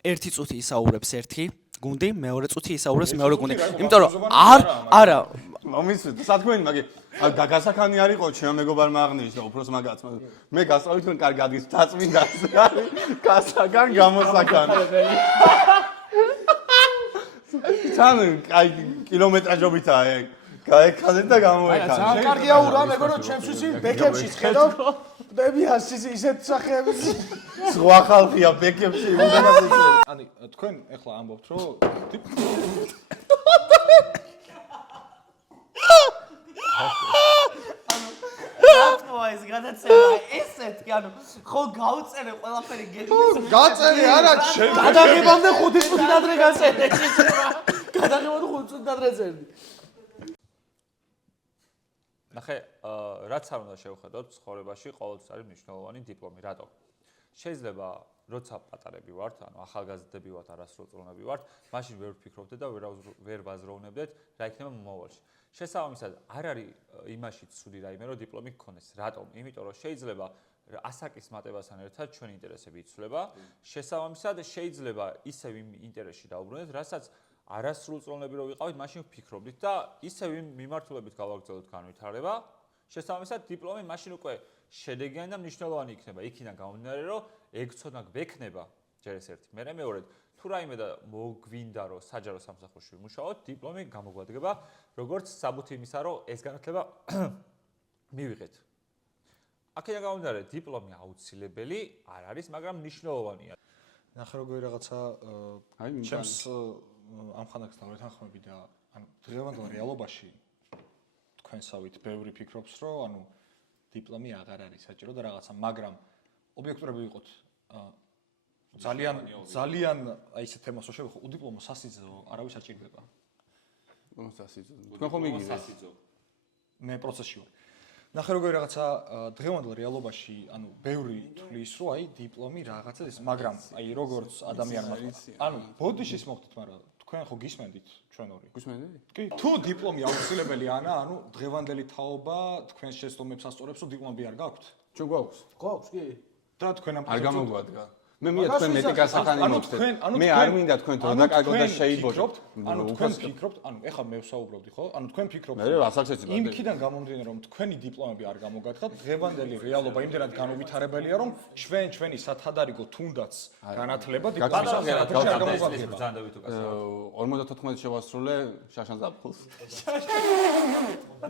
ერთი წუთი ისაუბრებს ერთი გუნდი, მეორე წუთი ისაუბრებს მეორე გუნდი. იმიტომ რომ არა მომიცეთ, სათქმელი, მაგრამ გასახანი არ იყო ჩემ მეგობარმა აღნიშნა უფროს მაგაცმა. მე გასწავლით თქვენ კარგი ადგილს დაწმინდა არის გასახან გამოსახან. თან აი კილომეტრაჟობითაა ეგ. გაეკალეთ და გამოეკალეთ. ძალიან კარგია ურა მეგორო ჩემს ვიცი ბექებში ხედავ დები ისეთ სახეების სხვა ხალხია ბექებში უნდათ იცი. ანუ თქვენ ეხლა ამბობთ რომ ეს გადაცემა ესეთი ანუ ხო გავწერე ყველაფერი გეგმის გაწერე არა გადაღებამდე 5 წუთი ადრე გაწერე გადაღებამდე 5 წუთი ადრე წერდი ნახე, რაც არ უნდა შევხედოთ ცხოვრებაში ყოველთვის არის მნიშვნელოვანი დიპლომი. რატო? შეიძლება როცა პატარები ვართ, ანუ ახალგაზრდები ვართ, არასრულწლოვნები ვართ, მაშინ ვერ ვფიქრობდეთ და ვერ ვაზროვნებდეთ რა იქნება მომავალში. შესაბამისად, არ არის იმაში ცუდი რაიმე, რომ დიპლომი გქონდეს. რატომ? იმიტომ რომ შეიძლება ასაკის მატებასთან ერთად ჩვენი ინტერესები იცვლება. შესაბამისად, შეიძლება ისევ იმ ინტერესში დავუბრუნდეთ, რასაც არასრულწლოვნები რო ვიყავით, მაშინ ვფიქრობდით და ისევ იმ მიმართულებით გავაგრძელოთ განვითარება. შესაბამისად, დიპლომი მაშინ უკვე შედეგიანი და მნიშვნელოვანი იქნება. იქიდან გამომდინარე, რომ ეგ ცოდნა გვექნება ჯერ ეს ერთი. მერე მეორედ, თუ რაიმე და მოგვინდა რომ საჯარო სამსახურში ვიმუშაოთ, დიპლომი გამოგვადგება, როგორც საბუთი იმისა, რომ ეს განათლება მივიღეთ. აქედან გამომდინარე, დიპლომი აუცილებელი არ არის, მაგრამ მნიშვნელოვანია. ნახე როგორი რაღაცა ჩემს ამ ხანაკთან ვეთანხმები და ანუ დღევანდელ რეალობაში თქვენსავით ბევრი ფიქრობს, რომ ანუ დიპლომი აღარ არის საჭირო და რაღაცა, მაგრამ ობიექტურები ვიყოთ ძალიან აი ესეთ თემას რო შევეხო, უდიპლომო სასიძო არავის არ ჭირდება. მოსასიძო. თქვენ ხომ იგივე? მე პროცესში ვარ. ნახე როგორი რაღაცა დღევანდელ რეალობაში, ანუ ბევრი თვლის, რომ აი დიპლომი რაღაცა ის, მაგრამ აი როგორც ადამიანმა, ანუ ბოდიშის მოხდით, მაგრამ თქვენ ხო გისმენდით ჩვენ ორი? გისმენდით? კი. თუ დიპლომი აუცილებელი ანა, ანუ დღევანდელი თაობა თქვენს შეცდომებს ასწორებს, რომ დიპლომები არ გაქვთ? ჩვენ გვაქვს. გვაქვს კი და თქვენ ამ არ გამოგვადგა. მე მია თქვენ მეტი გასახანი მოხდეთ. მე არ მინდა თქვენ დრო დაკარგოთ და შეიბოჭოთ. ანუ თქვენ ფიქრობთ, ანუ ეხლა მე ვსაუბრობდი, ხო? ანუ თქვენ ფიქრობთ. მე ასაკსეცი ბადე. იმქიდან გამომდინარე, რომ თქვენი დიპლომები არ გამოგათხათ, დღევანდელი რეალობა იმდენად განუვითარებელია, რომ ჩვენი სათადარიგო თუნდაც განათლება დიპლომის არ გამოგვაგება. 54 შევასრულე შაშან ზაფხულს.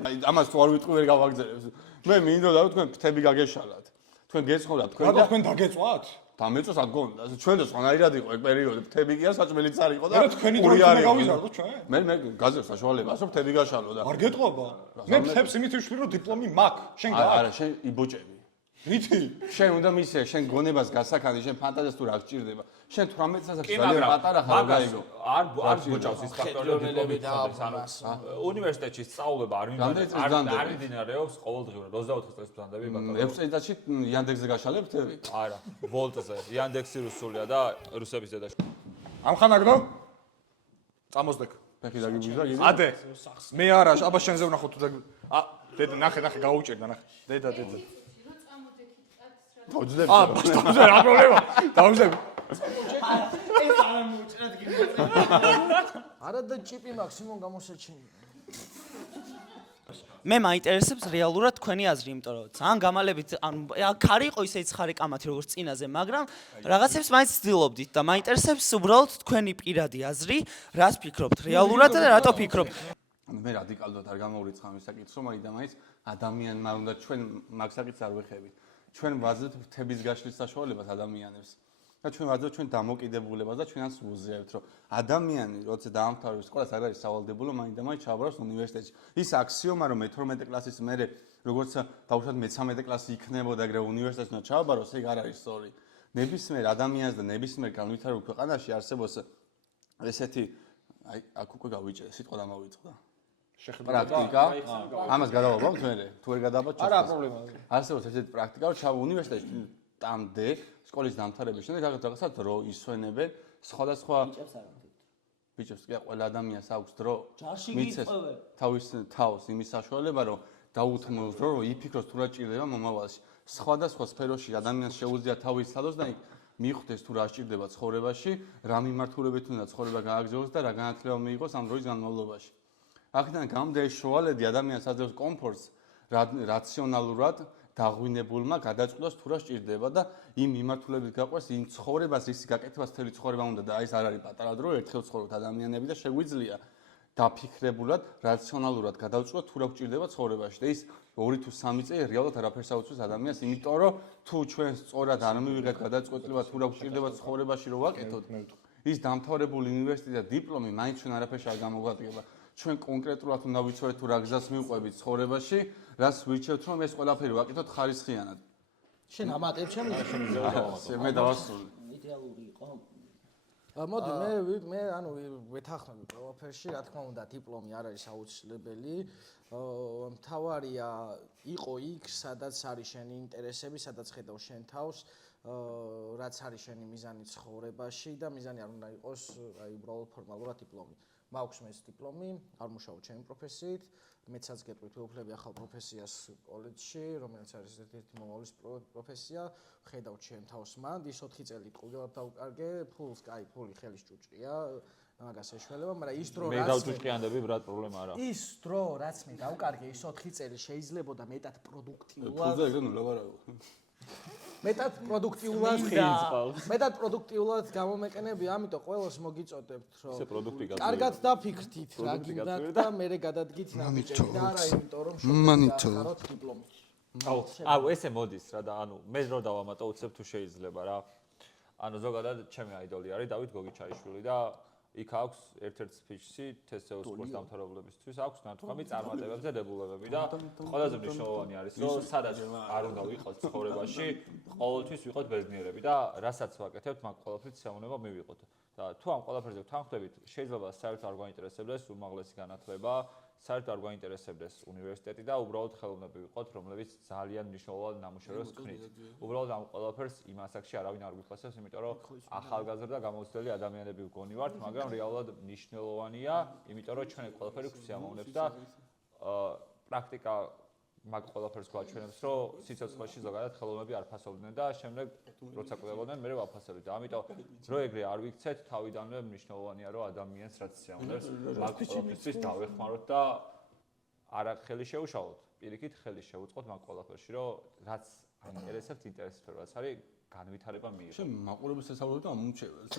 აი ამას თუ არ ვიტყვი ვერ გავაგზავნებ. მე მინდოდა რომ თქვენ ფრთები გაგეშალათ. თქვენ გეცხოვრათ თქვენ და თქვენ დაგეწვათ? დამეწოს არ გონდა. ჩვენ და სხვანაირად იყო ეგ პერიოდი. ფრთები კი არ საჭმელიც არ იყო და თქვენი დრო არ გავიზარდო ჩვენ? მე გაზევს საშუალებას რომ ფრთები გაშალო და არ გეტყობა. მე ფრთებს იმით ვშვი რომ დიპლომი მაქვს. შენ გააქვს? არა, შენ იბოჭები. რითი? შენ უნდა მისე, შენ გონებას გასახანი, შენ ფანტაზიას თუ რა გჭირდება. შენ 18 წელს ძალიან პატარა ხარ, გაიგო. არ ბოჭავს ის ფაქტორი, რომ დიპლომი გქონდეს, ანუ უნივერსიტეტში სწავლება არ მიმდინარეობს ყოველდღიურად 24 წელს ბრძანდები ბაკალავრი. 6 წელიწადში იანდექსზე გაშალებ თები? არა, ვოლტზე. იანდექსი რუსულია და რუსების დედაში. ამხანაგდო? წამოსდეკ. ფეხი დაგიგვიზდა კიდე? ადე. მე არა, აბა შენზე ვნახო თუ დედა ნახე, გაუჭერდა, ნახე. დედა. დავძდები. დავძდები, რა პრობლემა? დავძდები. ეს არ მოუჭრად გიმოწე. არა და ჭიპი მაქსიმუმ გამოსაჩინია. მე მაინტერესებს რეალურად თქვენი აზრი, იმიტომ რომ ძალიან გამალებით, ანუ აქ არ იყო ისე ცხარი კამათი როგორც წინაზე, მაგრამ რაღაცებს მაინც ვცდილობდით და მაინტერესებს უბრალოდ თქვენი პირადი აზრი, რას ფიქრობთ რეალურად და რატო ფიქრობთ? მე რადიკალურად არ გამოვრიცხავ ამ საკითხს, რომ მაინდა მაინც ადამიანმა უნდა ჩვენ მაგ საკითხს არ ვეხებით. ჩვენ ვაძლევთ ფრთების გაშლის საშუალებას ადამიანებს. და ჩვენ ვაძლევთ ჩვენ დამოკიდებულებას და ჩვენაც ვუზიავთ, რომ ადამიანი, როცა დაამთავრებს სკოლას, არ არის სავალდებულო, მაინდა მაინც ჩააბაროს უნივერსიტეტში. ის აქსიომა, რომ 12 კლასის მერე, როგორც დაუშვათ მე-13 კლასი იქნებოდა, ეგრევე უნივერსიტეტში უნდა ჩააბაროს, ეგ არ არის სწორი. ნებისმიერ ადამიანს და ნებისმიერ განვითარებულ ქვეყანაში არსებობს ესეთი, აი, აქ უკვე გავიჭერე, სიტყვა დამავიწყდა. პრაქტიკა, ამას გადავაბავთ მერე, თუ ვერ გადავაბავთ, არა პრობლემა. არსებობს ესეთი პრაქტიკა, რომ ჩავ უნივერსიტეტში ტამდე სკოლის დამთავრების შემდეგ რაღაცა დრო ისვენებენ სხვადასხვა ბიჭებს კი ყველა ადამიანს აქვს დრო ჯარში მიცეს გიწყევენ. თავის თავს იმის საშუალება რომ დაუთმოს დრო რომ იფიქროს თუ რა ჭირდება მომავალში სხვადასხვა სფეროში ადამიანს შეუძლია თავის სადოს და მიხვდეს თუ რა სჭირდება ცხოვრებაში რა მიმართულებით უნდა ცხოვრება გააგრძელოს და რა განათლება მიიღოს ამ დროის განმავლობაში აქედან გამომდინარე ეს შუალედი ადამიანს აძლევს კომფორტს რაციონალურად დაღვინებულმა გადაწყვეტოს თუ რა სჭირდება და იმ მიმართულებით გაყვეს იმ ცხოვრებას ისი გაკეთებას მთელი ცხოვრება უნდა და აი ეს არ არის პატარა დრო ერთხელ ცხოვრობთ ადამიანები და შეგვიძლია დაფიქრებულად რაციონალურად გადავწყვეტ თუ რა გჭირდება ცხოვრებაში და ის 2 თუ 3 წელი რეალურად არაფერს აუწევს ადამიანს იმიტომ რომ თუ ჩვენ სწორად არ მივიღეთ გადაწყვეტილება თუ რა გჭირდება ცხოვრებაში რომ ვაკეთოთ ის დამთავრებული უნივერსიტეტი და დიპლომი მაინც ჩვენ არაფერში არ გამოგვადგება ჩვენ კონკრეტულად უნდა ვიცოდეთ თუ რა გზას მივყვებით ცხოვრებაში რას ვირჩევთ რომ ეს ყველაფერი ვაკეთოთ ხარისხიანად შენ ამატებ ჩემს მე დავასრულე იდეალური იყო მოდი მე ანუ ვეთანხმები ყველაფერში რა თქმა უნდა დიპლომი არ არის აუცილებელი მთავარია იყო იქ სადაც არის შენი ინტერესები სადაც ხედავ შენ თავს რაც არის შენი მიზანი ცხოვრებაში და მიზანი არ უნდა იყოს აი უბრალოდ ფორმალურად დიპლომი მაქვს მე ეს დიპლომი არ მუშაობ ჩემი პროფესიით მეცაც გეტყვით ვეუფლები ახალ პროფესიას კოლეჯში რომელიც არის ერთ-ერთი მომავლის პროფესია ხედავ ჩემ თავს მანდ ის 4 წელი ტყუილად დავკარგე ფულს კაი ფული ხელის ჭუჭია მაგას ეშველება მაგრამ ის დრო მე დავჭუჭყიანდები ბრატ პრობლემა არა ის დრო რაც მე დავკარგე ის 4 წელი შეიძლება და მეტად პროდუქტიულად ფულზე ეგრე ნულაბარაო მეტად პროდუქტიულად გამომეყენები, ამიტომ ყველას მოგიწოდებთ, რომ ისე პროდუქტი გაძლიერდა. კარგად დაფიქრთით, რა გინდათ და მე გადადგით ნაბიჯები და არა იმიტომ რომ შევხაროთ დიპლომი. აუ ესე მოდის რა და ანუ მე რო დავამატო უცებ თუ შეიძლება რა. ანუ ზოგადად ჩემი აიდოლი არის დავით გოგიჩაიშვილი და იქ აქვს ერთ-ერთ სპიჩში TSEO სპორტს დამთავრებლებისთვის აქვს ნათქვამი წარმატებებზე დებულებები და ყველაზე მნიშვნელოვანი არის რომ სადაც არ უნდა ვიყოთ ცხოვრებაში ყოველთვის ვიყოთ ბედნიერები და რასაც ვაკეთებთ მაგ ყველაფრით სიამოვნება მივიღოთ და თუ ამ ყველაფერზე ვთანხმდებით შეიძლება საერთოდ არ გვაინტერესებდეს უმაღლესი განათლება საერთოდ არ გვაინტერესებდეს უნივერსიტეტი და უბრალოდ ხელოვნები ვიყოთ რომლებიც ძალიან მნიშვნელოვან ნამუშევრებს ქმნით უბრალოდ ამ ყველაფერს იმ ასაკში არავინ არ გვიხსენებს იმიტომ რომ ახალგაზრდა გამოცდელი ადამიანები ვგონი ვართ მაგრამ რეალურად მნიშვნელოვანია იმიტომ რომ ჩვენ ყველაფერი გვსიამოვნებს და პრაქტიკა მაგ ყველაფერს გვაჩვენებს რომ სიცოცხლეში ზოგადად ხელოვნები არ ფასობდნენ და შემდეგ როცა კვდებოდნენ მე ვაფასებდი და ამიტომ რო ეგრე არ ვიქცეთ თავიდანვე მნიშვნელოვანია რომ ადამიანს რაც სიამოვნებს მაგ ყველაფერს დავეხმაროთ და არა ხელი შეუშალოთ პირიქით ხელი შევუწყოთ მაგ ყველაფერში რომ რაც აინტერესებს ინტერესებს რაც არის განვითარება მიიღო. შენ მაყურებელს ესაუბრებ და მომჩევს.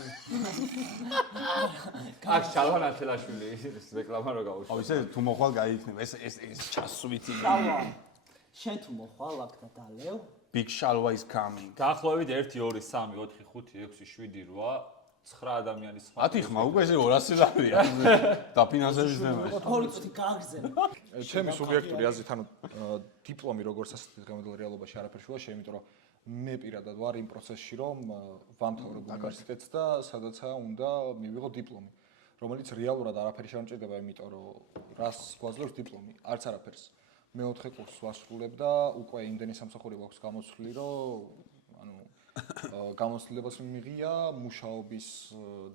აქ შალვა ნათელაშვილი ის რეკლამა რო გაუშვა. აუ ისე თუ მოხვალ გაიქნება. ეს ჩასვით. შალვა. შენ თუ მოხვალ აქ და დალევ. Big Shalwa is coming. დაახლოებით 1 2 3 4 5 6 7 8 9 ადამიანის სხვა. 10 ხმა უკვე ესე 200 ლარია. დაფინანსების თემაში. ორი წუთი გააგზავნე. ჩემი სუბიექტური აზრით ანუ დიპლომი როგორც ასეთი გამოდელ რეალობაში არაფერ შეულა შეიძლება იმიტომ რომ მე პირადად ვარ იმ პროცესში რომ ვამთავრებ უნივერსიტეტს და სადაცა უნდა მივიღო დიპლომი რომელიც რეალურად არაფერი შემჭირდება იმიტომ რომ რას გვაძლევს დიპლომი არც არაფერს მეოთხე კურსს ვასრულებ და უკვე იმდენი სამსახური გვაქვს გამოცვლილი რომ ანუ გამოცდილებას მიღია მუშაობის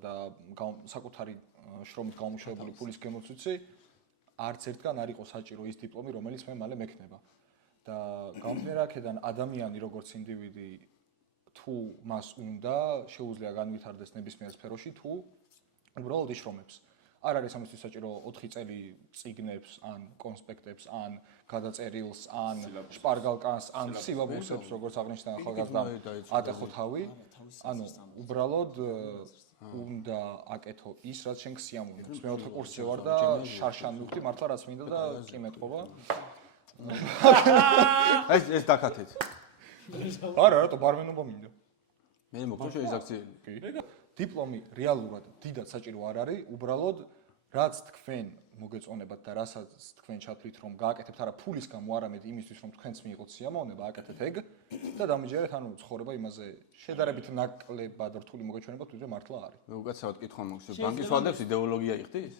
და საკუთარი შრომით გამომუშავებული ფულის გემოცვიცი არც ერთგან არ იყო საჭირო ის დიპლომი რომელიც მე მალე მექნება და გამომდინარე აქედან ადამიანი როგორც ინდივიდი თუ მას უნდა შეუძლია განვითარდეს ნებისმიერ სფეროში თუ უბრალოდ იშრომებს არ არის ამისთვის საჭირო 4 წელი წიგნებს ან კონსპექტებს ან გადაწერილს ან შპარგალკანს ან სილაბუსებს როგორც აღნიშნა ახალგაზრდამ ატეხო თავი ანუ უბრალოდ უნდა აკეთო ის რაც შენ გსიამოვნებს მეოთხე კურსზე ვარ და შარშან მივხვდი მართლა რაც მინდა და კი მეტყობა ეს დაკათეთ. არა, რატო ბარმენობა მინდა? მე მოგწო ეს აქციელი. კი. დიპლომი რეალურად დიდად საჭირო არ არის, უბრალოდ რაც თქვენ მოგეწონებათ და რასაც თქვენ ჩათვლით რომ გააკეთებთ არა ფულის გამო, არამედ იმისთვის რომ თქვენც მიიღოთ სიამოვნება, აკეთეთ ეგ და დამიჯერეთ ანუ ცხოვრება იმაზე შედარებით ნაკლებად რთული მოგეჩვენება თუ მართლა არის. მე უკაცრავად კითხვა მოგცემ. ბანკის ვადებს იდეოლოგია იხდის?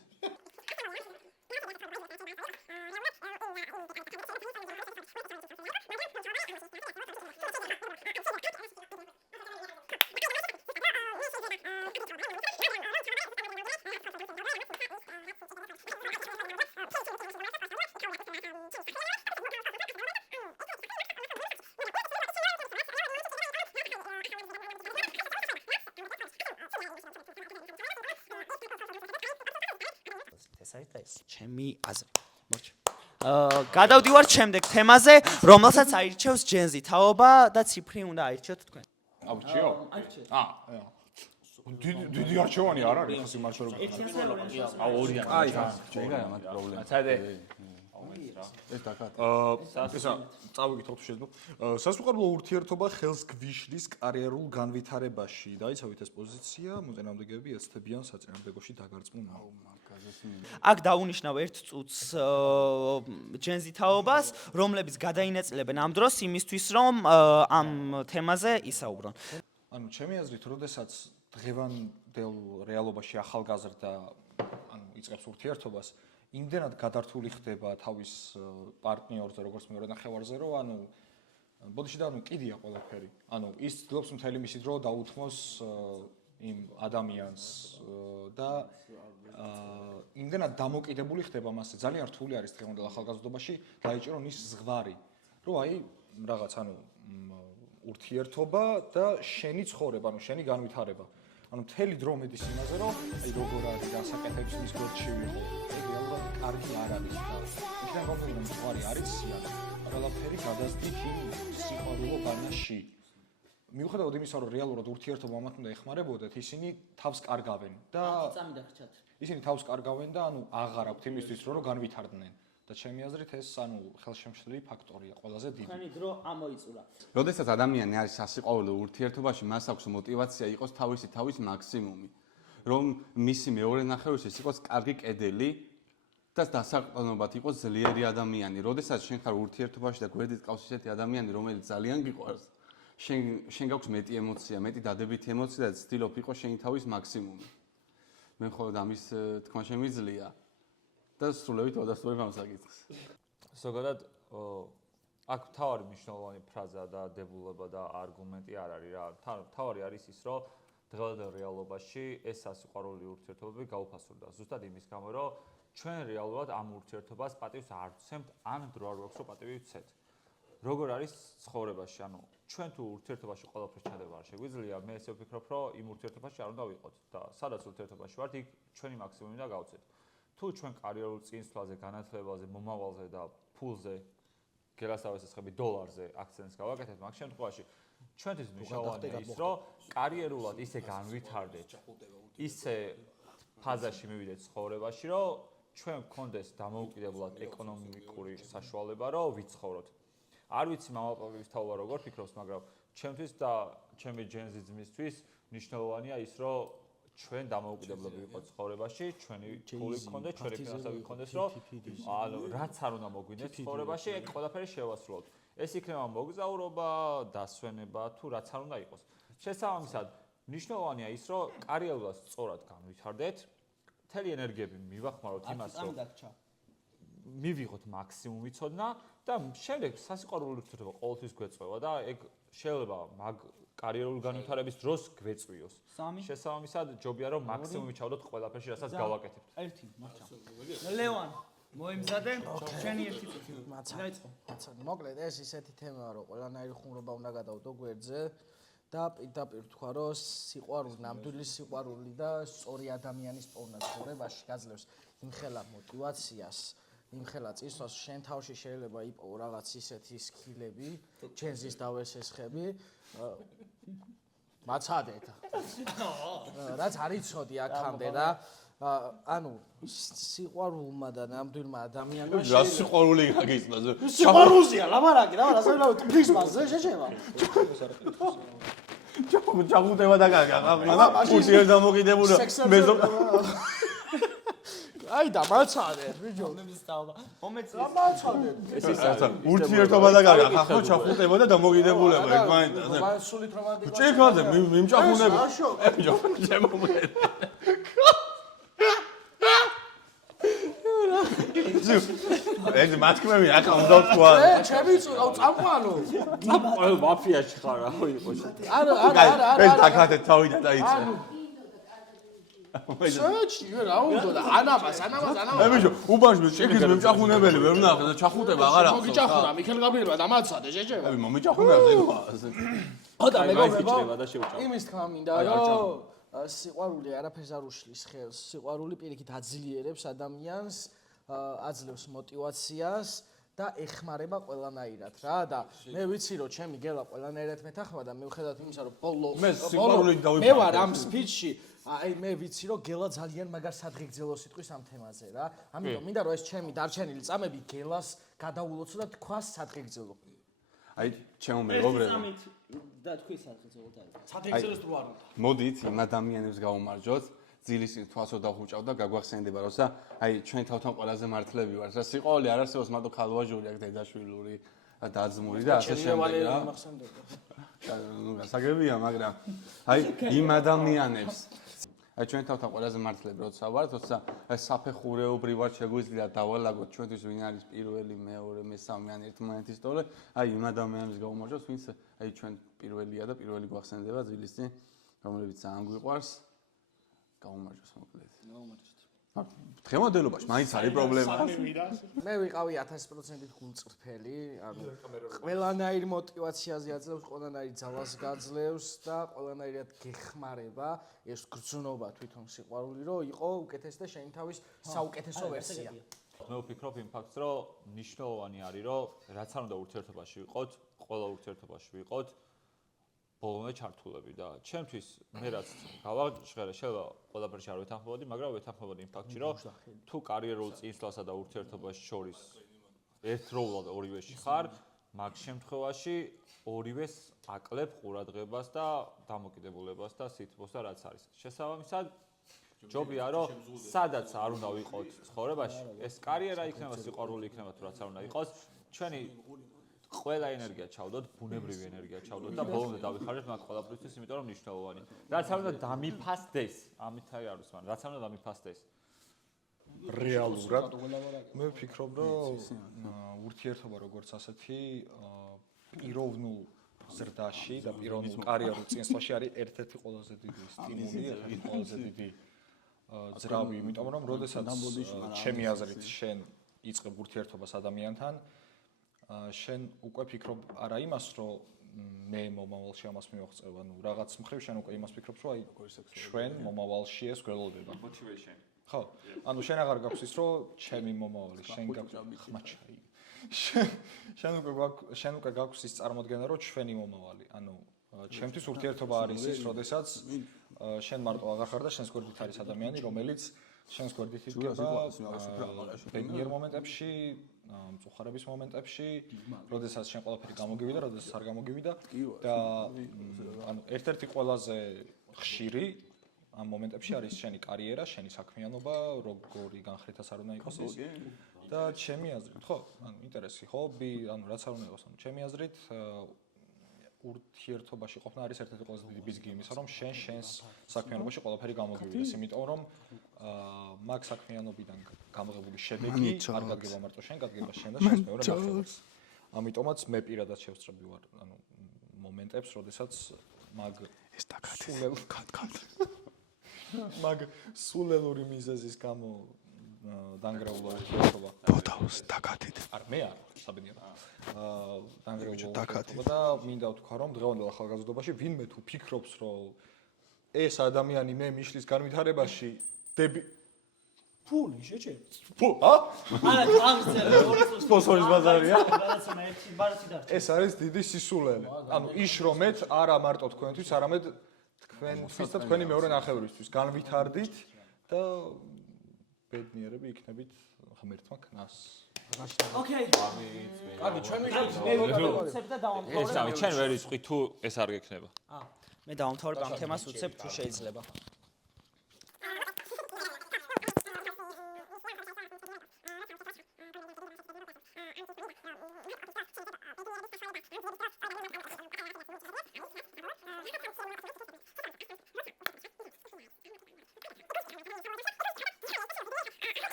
ეს არის და ეს ჩემი აზრი. მორჩა. გადავდივართ შემდეგ თემაზე, რომელსაც აირჩევს ჯენზი თაობა და ციფრი უნდა აირჩიოთ თქვენ. აირჩიო? დიდი არჩევანი არ არის ხასი მარჩო როგორ. ორიანი. აი, შეიძლება მათ პრობლემა. ცადე. ეს დაკატე. ესა წავიკითხოთ შეიძლება. სასუყარლო ურთიერთობა ხელს გვიშლის კარიერულ განვითარებაში. დაიცავით ეს პოზიცია, მოწინააღმდეგეები ეცდებიან საწინააღმდეგოში დაგარწმულ აქ დაუნიშნავ ერთ წუთს ჯენზი თაობას, რომლებიც გადაინაწილებენ ამ დროს იმისთვის, რომ ამ თემაზე ისაუბრონ. ანუ ჩემი აზრით, როდესაც დღევანდელ რეალობაში ახალგაზრდა ანუ იწყებს ურთიერთობას, იმდენად გადართული ხდება თავის პარტნიორზე, როგორც მეორე ნახევარზე, რომ ანუ ბოდიში და ანუ კიდია ყველაფერი. ანუ ის ცდილობს მთელი მისი დრო დაუთმოს იმ ადამიანს და იმდენად დამოკიდებული ხდება მასზე. ძალიან რთული არის დღევანდელ ახალგაზრდობაში დაიჭირონ ის ზღვარი, რომ აი რაღაც ანუ ურთიერთობა და შენი ცხოვრება, ანუ შენი განვითარება. ანუ მთელი დრო მედის იმაზე, რომ აი როგორ არის გასაკეთებს მის გორჩი ვიყო. ეგ რეალურად კარგი არ არის და იქიდან გამომდინარე ზღვარი არის სიანა. ყველაფერი გადასდით იმ სიყვარულო ბანაში. მიუხედავად იმისა, რომ რეალურად ურთიერთობა ამათ უნდა ეხმარებოდეთ, ისინი თავს კარგავენ და ისინი თავს კარგავენ და ანუ აღარ აქვთ იმისთვის რომ განვითარდნენ. და ჩემი აზრით ეს ანუ ხელშემშლელი ფაქტორია ყველაზე დიდი. თქვენი დრო ამოიწურა. როდესაც ადამიანი არის სასიყვარულო ურთიერთობაში, მას აქვს мотиваცია იყოს თავის მაქსიმუმი. რომ მისი მეორე ნახევარში იყოს კარგი კედელი და დასაყრდნობად იყოს ძლიერი ადამიანი. როდესაც შენ ხარ ურთიერთობაში და გვერდით ყავს ისეთი ადამიანი, რომელიც ძალიან გიყვარს, შენ გაქვს მეტი ემოცია, მეტი დადებითი ემოცია და ცდილობ იყოს შენი თავის მაქსიმუმი. მე მხოლოდ ამის თქმა შემიძლია. და სრულებით ვადასტურებ ამ საკითხს. ზოგადად აქ თავარი მნიშვნელოვანი ფრაზა და დებულება და არგუმენტი არ არის რა. თავარი არის ის, რომ დღევანდელ რეალობაში ეს სასიყვარული ურთიერთობები გაუფასურდა. ზუსტად იმის გამო, რომ ჩვენ რეალურად ამ ურთიერთობას პატივს არ ვცემთ, ან დრო არ გვაქვს, რომ პატივი ვცეთ. როგორ არის ცხოვრებაში, ანუ ჩვენ თუ ურთიერთობაში ყველაფერს ჩადება არ შეგვიძლია, მე ესე ვფიქრობ, რომ იმ ურთიერთობაში არ უნდა ვიყოთ და სადაც ურთიერთობაში ვართ, იქ ჩვენი მაქსიმუმი უნდა გავცეთ. თუ ჩვენ კარიერულ წინსვლაზე, განათლებაზე, მომავალზე და ფულზე, გელასავესხები დოლარზე აქცენტს გავაკეთებთ, მაგ შემთხვევაში ჩვენთვის მნიშვნელოვანია ის, რომ კარიერულად ისე განვითარდეთ, ისე ფაზაში მივიდეთ ცხოვრებაში, რომ ჩვენ გქონდეს დამოუკიდებლად ეკონომიკური საშუალება, რომ ვიცხოვროთ. არ ვიცი მამაპაპის თაობა როგორ ფიქრობს, მაგრამ ჩემთვის და ჩემი ჯენზი ძმისთვის მნიშვნელოვანია ის, რომ ჩვენ დამოუკიდებლები ვიყოთ ცხოვრებაში, ჩვენი ფული გქონდეს, ჩვენი ფინანსები გქონდეს, რომ ანუ რაც არ უნდა მოგვინდეს ცხოვრებაში, ეგ ყველაფერი შევასრულოთ. ეს იქნება მოგზაურობა, დასვენება თუ რაც არ უნდა იყოს. შესაბამისად, მნიშვნელოვანია ის, რომ კარიერულად სწორად განვითარდეთ, მთელი ენერგიები მივახმაროთ იმას, რომ მივიღოთ მაქსიმუმი ცოდნა და შემდეგ სასიყვარულო ურთიერთობა ყოველთვის გვეწევა და ეგ შეიძლება მაგ კარიერული განვითარების დროს გვეწვიოს. შესაბამისად, ჯობია რომ მაქსიმუმი ჩავდოთ ყველაფერში, რასაც გავაკეთებთ. ერთი, მართლა. ლევან, მოიმზადე, ჩვენი ერთი წუთი. დაიწყო. მოკლედ ეს ისეთი თემაა, რომ ყველანაირი ხუმრობა უნდა გადავდო გვერდზე და პირდაპირ თქვა, რომ სიყვარული, ნამდვილი სიყვარული და სწორი ადამიანის პოვნა ცხოვრებაში გაძლევს იმხელა мотиваციას, იმხელა წისვლას, შენ თავში შეიძლება იპოვო რაღაც ისეთი სკილები, ჯენზის დავესესხები, მაცადეთ. რაც არ იცოდი აქამდე და ანუ სიყვარულმა და ნამდვილმა ადამიანმა რა სიყვარული გაგიწნა? სიყვარულზია ლამარაკი, რა ასეულავ ტიფის მასზე შეჭება. ჩახუტება და გაგა. უში არ დამოკიდებულა. მეზო აი და მაცადეთ, ბიჭო. მომეცი. მაცადეთ. ეს ის ურთიერთობა და გაგა. ახლა ჩახუტება და დამოკიდებულება ეგ მაინდა. მან სულით რომანტიკა. ჭიქაზე მიმჭახუნები. ბიჭო, შემომღერე. ეს მათქმები ახლა უნდა თქვა. ჩემი წამყვანო. ყველ მაფიაში ხარ, რა იყო შე. არა. ეს დაკათეთ თავიდან დაიწყე. შეჭი რა უნდა და ანამას. ბიჭო, უბანში ჭიქის მიმჭახუნებელი ვერ ვნახე და ჩახუტება აღარ აქვს. მოგიჭახურა მიქელ გაბრიელმა და მაცადე შეჭება. მომიჭახუნა ზევა. ხოდა მეგობრებო. ფიჭრება და შევჭამ. იმის თქმა მინდა რომ სიყვარული არაფერს არ უშლის ხელს. სიყვარული პირიქით აძლიერებს ადამიანს, აძლევს мотиваციას და ეხმარება ყველანაირად რა და მე ვიცი რომ ჩემი გელა ყველანაირად მეთანხმება და მიუხედავად იმისა რომ მე ვარ ამ სპიჩში აი მე ვიცი რომ გელა ძალიან მაგარ სადღეგრძელო სიტყვის ამ თემაზე რა ამიტომ მინდა რომ ეს ჩემი დარჩენილი წამები გელას გადაულოცო და თქვას სადღეგრძელო აი ჩემო მეგობრებო და თქვი სადღეგრძელოდ არის სადღეგრძელოს თუ არ უნდა მოდით იმ ადამიანებს გავუმარჯოთ ძილის თვალსო დახვუჭავ და გაგვახსენდება როცა აი ჩვენ თავთან ყველაზე მართლები ვართ რა სიყვარული არ არსებობს მარტო ქალვაჟური აქ დედაშვილური დაძმური და ასე შემდეგ რა ნუ გასაგებია მაგრამ აი იმ ადამიანებს აი ჩვენ თავთან ყველაზე მართლები როცა ვართ როცა აი საფეხურეობრივად შეგვიძლია დავალაგოთ ჩვენთვის ვინ არის პირველი მეორე მესამე ან ერთმანეთის ტოლე აი იმ ადამიანებს გავუმარჯოთ ვინც აი ჩვენ პირველია და პირველი გვახსენდება ძილის წინ რომლებიც ძალიან გვიყვარს გაუმარჯოს მოკლედ. გაუმარჯოთ. დღემოდელობაში მაინც არის პრობლემა. მე ვიყავი 1000%-ით გულწრფელი, ანუ ყველანაირ мотиваციაზე აძლევს, ყველანაირ ძალას გაძლევს და ყველანაირად გეხმარება ეს გრძნობა თვითონ სიყვარული, რომ იყო უკეთესი და შენი თავის საუკეთესო ვერსია. მე ვფიქრობ იმ ფაქტს, რომ მნიშვნელოვანი არის, რომ რაც არ უნდა ურთიერთობაში ვიყოთ, ყველა ურთიერთობაში ვიყოთ. ბოლომდე ჩართულები და ჩემთვის მე რაც გავაჟღერე შეიძლება ყველაფერში არ ვეთანხმებოდი, მაგრამ ვეთანხმებოდი იმ ფაქტში, რომ თუ კარიერულ წინსვლასა და ურთიერთობაში შორის ერთდროულად ორივეში ხარ, მაგ შემთხვევაში ორივეს აკლებ ყურადღებას და დამოკიდებულებას და სითბოს და რაც არის. შესაბამისად, ჯობია რომ სადაც არ უნდა ვიყოთ ცხოვრებაში, ეს კარიერა იქნება, სიყვარული იქნება თუ რაც არ უნდა იყოს, ჩვენი ყველა ენერგია ჩავდოთ, ბუნებრივი ენერგია ჩავდოთ და ბოლომდე დავიხარეთ მაგ ყველაფრისთვის, იმიტომ რომ მნიშვნელოვანი. რაც არ უნდა დამიფასდეს, ამითი არის მან, რაც არ უნდა დამიფასდეს. რეალურად მე ვფიქრობ, რომ ურთიერთობა როგორც ასეთი პიროვნულ ზრდაში და პიროვნულ კარიერულ წინსვლაში არის ერთ-ერთი ყველაზე დიდი სტიმული, ერთ-ერთი ყველაზე დიდი ძრავი, იმიტომ რომ როდესაც ჩემი აზრით შენ იწყებ ურთიერთობას ადამიანთან შენ უკვე ფიქრობ არა იმას, რომ მე მომავალში ამას მივაღწევ, ანუ რაღაც მხრივ შენ უკვე იმას ფიქრობ, რომ აი ჩვენ მომავალში ეს გველოდება. Motivation. ხო, ანუ შენ აღარ გაქვს ის, რომ ჩემი მომავალი, შენ გაქვს ხმაჩაი. შენ უკვე გაქვს ის წარმოდგენა, რომ ჩვენი მომავალი, ანუ ჩემთვის ურთიერთობა არის ის, როდესაც შენ მარტო აღარ ხარ და შენს გვერდით არის ადამიანი, რომელიც შენს გვერდით იდგება ბედნიერ მომენტებში მწუხარების მომენტებში, როდესაც შენ ყველაფერი გამოგივიდა, როდესაც არ გამოგივიდა და ანუ ერთ-ერთი ყველაზე ხშირი ამ მომენტებში არის შენი კარიერა, შენი საქმიანობა, როგორი განხრითაც არ უნდა იყოს ის და ჩემი აზრით, ხო, ანუ ინტერესი, ჰობი, ანუ რაც არ უნდა იყოს, ანუ ჩემი აზრით ურთიერთობაში ყოფნა არის ერთ-ერთი ყველაზე დიდი ბიზგი იმისა, რომ შენს საქმიანობაში ყველაფერი გამოგივიდეს, იმიტომ რომ მაგ საქმიანობიდან გამოღებული შედეგი არ გადგება მარტო შენ, გადგება შენ და შენს მეორე ნახევარს. ამიტომაც მე პირადად შევსწრები ვარ, ანუ მომენტებს, როდესაც მაგ ეს მაგ სულელური მიზეზის გამო დანგრეულა ურთიერთობა. ბოდავს დაკათით. არ მე არ საბედნიერო. დანგრეულა ურთიერთობა და მინდა ვთქვა, რომ დღევანდელ ახალგაზრდობაში ვინმე თუ ფიქრობს, რომ ეს ადამიანი მე მიშლის განვითარებაში ფული შეჭე. ა? არა, გამწერე, სპონსორის ბაზარია. რაღაცა ერთი ბარათი და ეს არის დიდი სისულელე. ანუ იშრომეთ არა მარტო თქვენთვის, არამედ თქვენთვის და თქვენი მეორე ნახევრისთვის განვითარდით და ბედნიერები იქნებით ღმერთმა ქნას. ოკეი. კარგი, ჩვენ უცებ და დავამთავრებ. ეს ამი ჩვენ ვერ ვიწყი თუ ეს არ გექნება. მე დავამთავრებ ამ თემას უცებ თუ შეიძლება.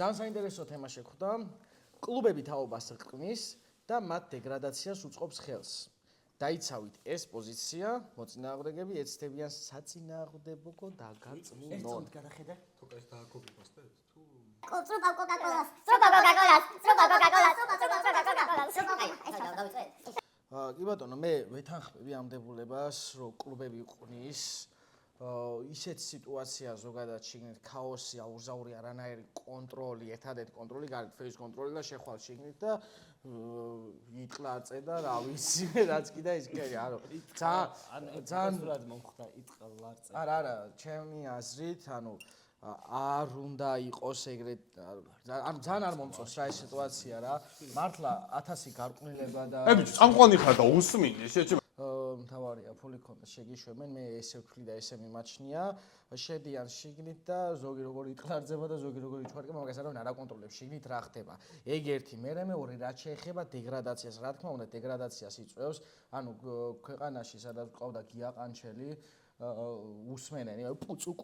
ძალიან საინტერესო თემა შეხვდა. კლუბები თაობას რყმის და მათ დეგრადაციას უწყობს ხელს. დაიცავით ეს პოზიცია, მოწინააღმდეგეები ეცდებიან საწინააღმდეგო დაგაწმუნდონ. ეს წონით გადახედა? სრობა კოკაკოლას, სრობა კოკაკოლას, სრობა კოკაკოლას, სრობა კოკაკოლას. ეს გავიწევთ. კი ბატონო, მე ვეთანხმები ამ დებულებას, რომ კლუბები იყვნის ისეთ სიტუაცია ზოგადად შიგნით ქაოსი, აურზაური არანაირი კონტროლი, ერთადერთი კონტროლი, გარეთ ფეის კონტროლი და შეხვალ შიგნით და იტყლარწე და რა ვიცი, რაც კიდე ის კი არა. ძალიან მომხდა იტყლარწე. არა, ჩემი აზრით, არ უნდა იყოს ეგრეთ, ძალიან არ მომწონს რა ეს სიტუაცია რა. მართლა 1000 გარყვნილება და ბიჭო, წამყვანი ხარ და უსმინე, შეჭი მთავარია ფული ქონდა შეგიშვებენ, მე ესე ვთვლი და ესე მიმაჩნია, შედიან შიგნით და ზოგი როგორ იტყლარდება და ზოგი როგორ იჩვარება, მაგას არავინ არ აკონტროლებს შიგნით რა ხდება. ეგ ერთი, მეორე რაც შეეხება დეგრადაციას, რა თქმა უნდა, დეგრადაციას იწვევს, ქვეყანაში სადაც ყავდა გია ყანჩელი უსმენენ, პუწუ,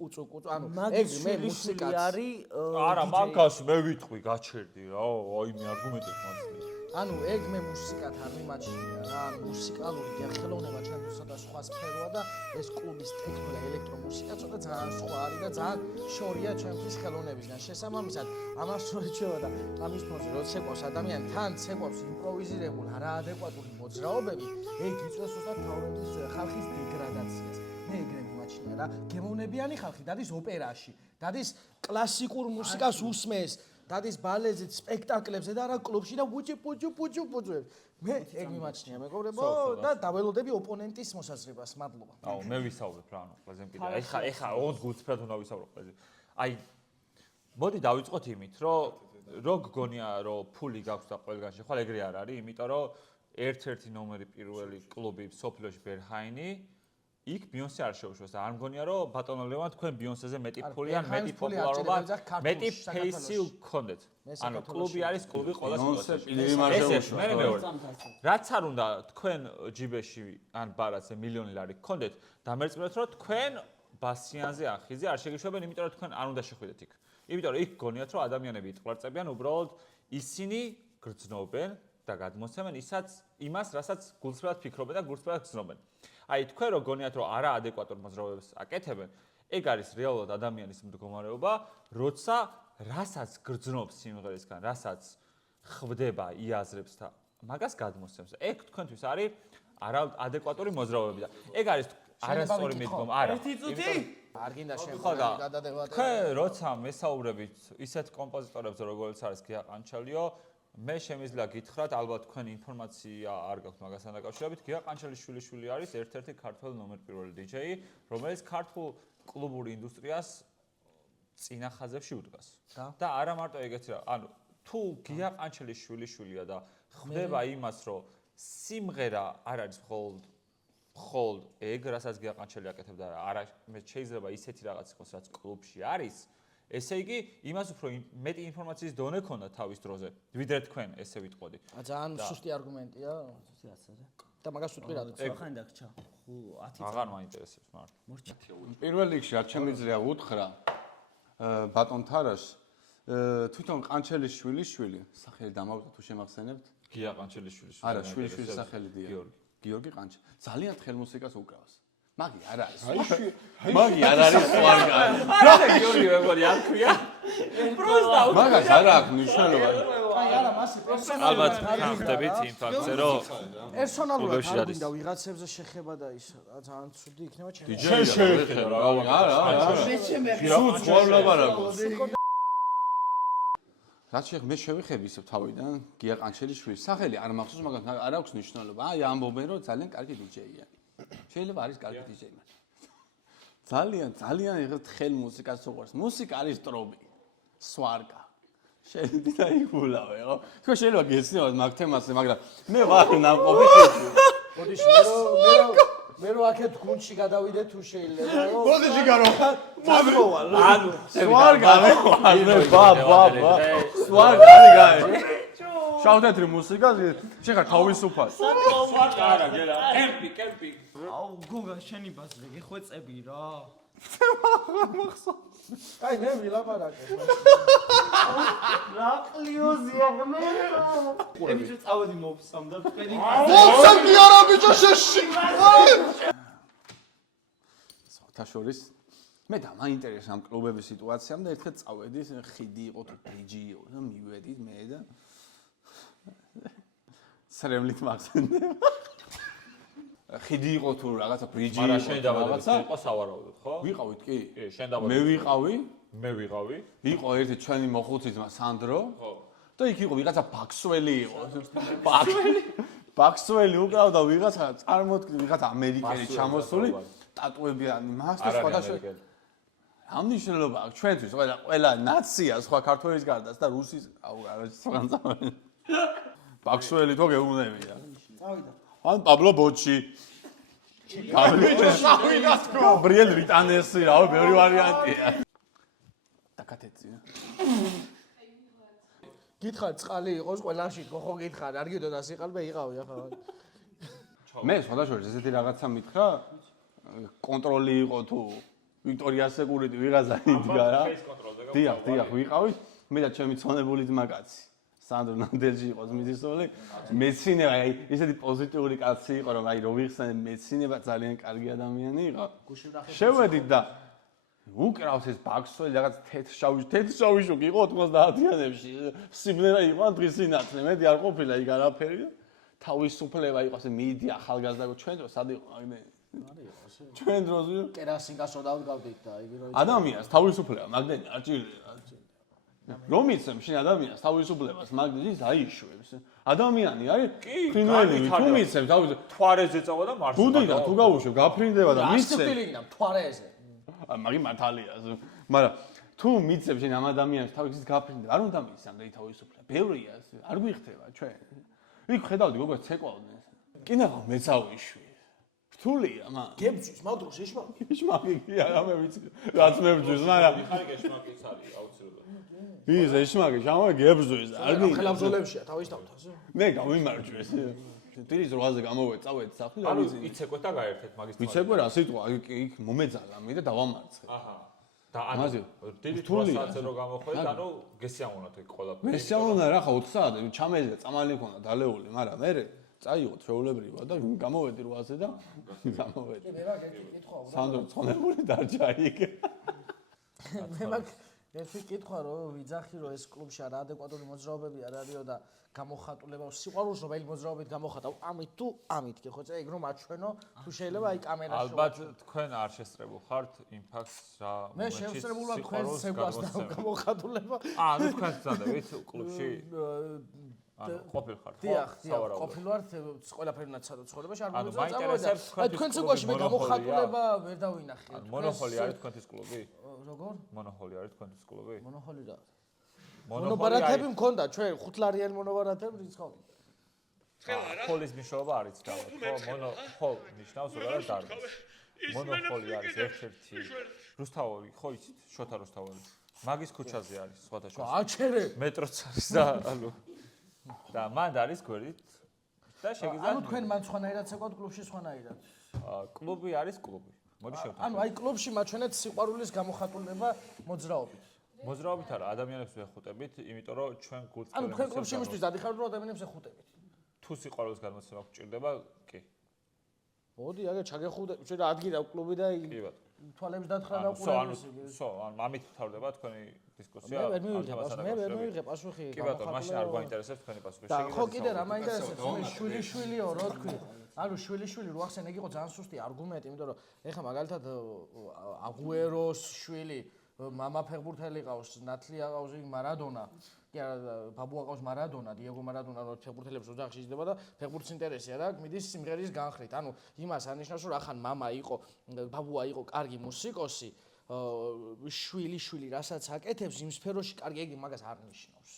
ეგ მე მუსიკაც არის არა, მაგას მე ვიტყვი, გაჩერდი რა, აი მე არგუმენტებს მაძლევ. ეგ მე მუსიკათ არ მიმაჩნია რა, მუსიკალური ხელოვნება ჩემთვის და სხვა სფეროა და ეს კლუბის ტექნო და ელექტრომუსიკა ცოტა ძალიან სხვა არის და ძალიან შორია ჩემთვის ხელოვნებისგან. შესაბამისად, ამას რო ეჩვევა და ამის ფონზე რო ცეკვავს ადამიანი, თან ცეკვავს იმპროვიზირებულ არაადეკვატური მოძრაობები, ეგ იწვევს უბრალოდ თავრობის ხალხის დეგრადაციას. მე ეგრე მიმაჩნია რა, გემოვნებიანი ხალხი დადის ოპერაში, დადის კლასიკურ მუსიკას უსმენს, დადის ბალეტზე, სპექტაკლებზე და არა კლუბში და პუჭუ. მე ეგ მიმაჩნია მეგობრებო და დაველოდები ოპონენტის მოსაზრებას. მადლობა. აუ, მე ვისაუბრებ რა, ყველაზე მკიდე. ეხა ოღონდ გულწრფელად უნდა ვისაუბროთ ყველაზე. აი, მოდი დავიწყოთ იმით, რომ გგონია, რომ ფული გაქვს და ყველგანში, ხვალ ეგრე არ არის, იმიტომ რომ ერთ-ერთი ნომერი პირველი კლუბი სოფლიოში ბერჰაინი იქ ბიონსე არ შეუშვეს და არ მგონია რომ ბატონო ლევან თქვენ ბიონსეზე მეტი ფული ან მეტი პოპულარობა მეტი ფეისი გქონდეთ. ანუ კლუბი არის კლუბი ყველა სიტუაციაში. რაც არ უნდა თქვენ ჯიბეში ან ბარათზე მილიონი ლარი გქონდეთ, დამერწმუნეთ რომ თქვენ ბასიანზე ან ხიზე არ შეგიშვებენ, იმიტომ რომ თქვენ არ უნდა შეხვიდეთ იქ. იმიტომ რომ იქ გგონიათ რომ ადამიანები იტყლარწებიან, უბრალოდ ისინი გრძნობენ და გადმოსცემენ იმას, რასაც გულწრფელად ფიქრობენ და გულწრფელად გრძნობენ. აი თქვენ რო გონიათ რომ არაადეკვატურ მოძრაობებს აკეთებენ, ეგ არის რეალურად ადამიანის მდგომარეობა, როცა რასაც გრძნობს სიმღერისგან, რასაც ხვდება, იაზრებს და მაგას გადმოსცემს. ეგ თქვენთვის არის არაადეკვატური მოძრაობები და ეგ არის არასწორი მიდგომა. არა. არ გინდა შემხოდა გადადებათ. თქვენ როცა მესაუბრებით ისეთ კომპოზიტორებზე, როგორც არის გია ყანჩელიო, მე შემიძლია გითხრათ, ალბათ თქვენ ინფორმაცია არ გაქვთ მაგასთან დაკავშირებით, გია ყანჩელიშვილი არის ერთ-ერთი ქართველი ნომერ პირველი დიჯეი, რომელიც ქართულ კლუბურ ინდუსტრიას წინა ხაზებში უდგას. და არა მარტო ეგეთი რა, ანუ თუ გია ყანჩელიშვილია და ხდება იმას, რომ სიმღერა არ არის მხოლოდ ეგ, რასაც გია ყანჩელი აკეთებდა, არა შეიძლება ისეთი რაღაც იყოს, რაც კლუბში არის. ესე იგი, იმას უფრო მეტი ინფორმაციის დონე ქონდა თავის დროზე, ვიდრე თქვენ ესე ვიტყოდი. ძალიან სუსტი არგუმენტია. და მაგას ვიტყვი რა. ხან დაგჭა. 10 აღარ მაინტერესებს მართლა. პირველ რიგში რაც შემიძლია უთხრა ბატონ თარაშს, თვითონ ყანჩელიშვილი, სახელი დამავიწყოთ თუ შემახსენებთ? გია ყანჩელიშვილი. არა, შვილიშვილის სახელი დია. გიორგი ყანჩელი. ძალიან ხელმუსიკას უკრავს. მაგი არ არის. მაგი არ არის სვარგანი. არა, გიორგი მეგონი არ ქვია. პროსტა. მაგას არ აქვს მნიშვნელობა. აი არა, მასე პროფესიონალი. ალბათ ხდებით იმ ფაქტზე, რომ პერსონალურად არ გინდა ვიღაცებზე შეხება და ის ძალიან ცუდი იქნება ჩემი. შეეხება რა. არა. სულ ცხოვრლაბარაკოს. რაც შეხება მე შევიხები ისევ თავიდან გია ყანჩელიშვილის სახელი არ მახსოვს, მაგრამ არ აქვს მნიშვნელობა. აი ამბობენ რომ ძალიან კარგი დიჯეია. შეიძლება არის კარგი დიჯეი მაგრამ ძალიან იღებს ხელ მუსიკას უყვარს. მუსიკა არის ტრობი, სვარგა. შეიძლება და იგულავე, ხო? თქვენ შეიძლება გეცნიოთ მაგ თემაზე, მაგრამ მე ვარ ნამყოფი ხელი. მოდიში მე რო აქეთ გუნდში გადავიდე თუ შეიძლება, რომ მოდიში გარო. მოვალ. ანუ სვარგა მე ბა. სვარგა არის გაი. შავთეთრი მუსიკა შეხარ თავისუფალ. არა, გელა. კემპი. აუ გოგა შენი ბაზრი გეხვეწები რა. აი მე ვილაპარაკე. რა ყლიოზია მე. ებიჭო წავედი მოვსამ და თქვენი მოვსამ კი არა ბიჭო შეში. სათაშორის მე და მაინტერესა ამ კლუბების სიტუაციამ და ერთხელ წავედი ხიდი იყო თუ ბიჯი იყო და მივედით მე და სრემლით მახსენდება. ხიდი იყო თუ რაღაცა ბრიჯი არა იყო შენ თუ დავადებით იყო სავარაუდოდ ხო? ვიყავით კი? კი, შენ მე დავადებით. ვიყავი, მე ვიყავი. იყო ერთი ჩვენი მოხუცის სანდრო. ხო. და იქ იყო ვიღაცა ბაქსველი იყო. ბაქსველი უკრავდა ვიღაცა წარმოთქმი ვიღაცა ამერიკელი ჩამოსული ტატუებიანი მას და სხვადასხვა რა მნიშვნელობა აქვს ჩვენთვის ყველა ნაცია სხვა ქართველის გარდაც და რუსის აუ არა სწორად ბაქსველი თო გეუბნებია ან პაბლო ბოჩი გაბრიელ რიტანესი რა ბევრი ვარიანტია დაკათეცია გითხარ წყალი იყოს ყველაში ხო გითხარ არ გიდოდა სიყალბე იყავი ახლა მე სხვადასხვა ესეთი რაღაცა მითხრა კონტროლი იყო თუ ვიქტორია სეკურიტი ვიღაცა იდგა რა დიახ ვიყავით მე და ჩემი ცონებული ძმაკაცი სანდრო ნანდელჯი იყო მისწოლი მეცინება აი ესეთი პოზიტიური კაცი იყო რომ აი რო ვიხსენე მეცინება ძალიან კარგი ადამიანი იყო შევედით და უკრავს ეს ბაქსველი რაღაც თეთრ-შავი შოკი იყო 90-იანებში სიბნერა იყო ან დღის სინათლე მეტი არ ყოფილა იქ არაფერი და თავისუფლება იყო ასე მიდი ახალგაზრდა ჩვენ დროს სად იყო აი მე ჩვენ დროს კერასინგასო დავდგავდით და იგი რო ადამიანს თავისუფლება მაგდენი არ ჭირდება რომ იცემ შენ ადამიანს თავისუფლებას მაგდენი დაიშვებს ადამიანი არის ფრინველი თუ მიცემ თვარეზე წავა და მარსს ბუდიდან თუ გავუშვებ გაფრინდება და მიცემ ასტილინგა თვარეზე მაგი მართალია მაგრამ თუ მიცემ შენ ამ ადამიანს თავის გაფრინდება არ უნდა მისამდე თავისუფლება ბევრია არ გვიხდება ჩვენ იქ ხედავდი როგორ ცეკვავდნენ კინაღა მეცავიშვი რთულია მან გებძვის მაგდროს ეშმაკი კი არა მე ვიცი რაც მე ვძვის მაგრამ ხარი გეშმაკიც არის აუცილებლად ის ეშმაკი შამა გებძვის არ ხელამძოლებშია თავის თავთაზე მე გავიმარჯვეს ტირის 8-ზე გამოვედი წავედი სახლი და ანუ იცეკვეთ და გაერთეთ მაგის ვიცეკვე რა სიტყვა იქ მომეძალა მე და დავამარცხე აჰა და ანუ დიდი თვალსაჩე რო გამოხვედით ანუ გესიამოვნათ ეგ ყველაფერი მესიამოვნა რა ხა 4 საათი ჩამეძა წამალი ქონა დალეული მაგრამ მე წაიღო ჩვეულებრივად და გამოვედი 8-ზე და გამოვედი მე მაგ ერთი კითხვა სანდრო ცხონებული დარჩა იქ მე მაგ ერთი კითხვა რომ ვიძახი რომ ეს კლუბში არა ადეკვატური მოძრაობები არ არისო და გამოხატულება სიყვარულს რომელი მოძრაობით გამოხატავ ამით თუ ამით კი ხო წერე ეგ რომ აჩვენო თუ შეიძლება აი კამერაში ალბათ თქვენ არ შესწრებულ ხართ იმ ფაქტს რა მე შესწრებულ ვარ თქვენ ცეკვას და გამოხატულება ანუ თქვენ წადებით კლუბში ანუ ყოფილ ხართ დიახ ყოფილ ვარ ყველაფერი უნდა ცხოვრებაში არ ანუ მაინტერესებს აი თქვენ ცეკვაში მე გამოხატულება ვერ დავინახე მონოჰოლი არის თქვენთვის კლუბი როგორ მონოჰოლი არის თქვენთვის კლუბი მონოჰოლი რა მონობარათები მქონდა ჩვენ 5 ლარიანი მონობარათები რიცხოვდი ჰოლის მნიშვნელობა არის დავად ხო მონოჰოლ ნიშნავს რა დარგს მონოჰოლი არის ერთ-ერთი რუსთავი ხო იცით შოთა რუსთაველი მაგის ქუჩაზე არის სხვადასხვა აჩერე მეტროც არის და ანუ და მანდ არის გვერდით და შეგიძლიათ ანუ თქვენ მან სხვანაირად ცეკვავთ კლუბში სხვანაირად კლუბი არის კლუბი მოდი შევთანხმდეთ ანუ აი კლუბში მაჩვენეთ სიყვარულის გამოხატულება მოძრაობით მოძრაობით არა ადამიანებს ვეხუტებით იმიტომ რომ ჩვენ გულწრფელებს ანუ თქვენ კლუბში იმისთვის დადიხართ რომ ადამიანებს ეხუტებით თუ სიყვარულის გადმოცემა გჭირდება კი მოდი აგე ჩაგეხუტებ ჩვენ ადგირავ კლუბი და კი ბატონო თვალებს დათხრა და ყურებს ანუ ამით ვთავრდება თქვენი დისკუსია მე ვერ მივიღე პასუხი კი ბატონო მაშინ არ გვაინტერესებს თქვენი პასუხი და ხო კიდე რა მაინტერესებს მე შვილი-შვილიო რო თქვი ანუ შვილი-შვილი რო ახსენე იყო ძალიან სუსტი არგუმენტი იმიტომ რომ ეხლა მაგალითად აგუეროს შვილი მამა ფეხბურთელი ყავს ნათლია ყავს მარადონა კი არა ბაბუა ყავს მარადონა დიეგო მარადონა რო ფეხბურთელებს ოჯახში იჯდება და ფეხბურთის ინტერესია და მიდის სიმღერის განხრით ანუ იმას ანიშნავს რომ ახან მამა იყო ბაბუა იყო კარგი მუსიკოსი შვილი რასაც აკეთებს იმ სფეროში კარგი ეგ მაგას არ ნიშნავს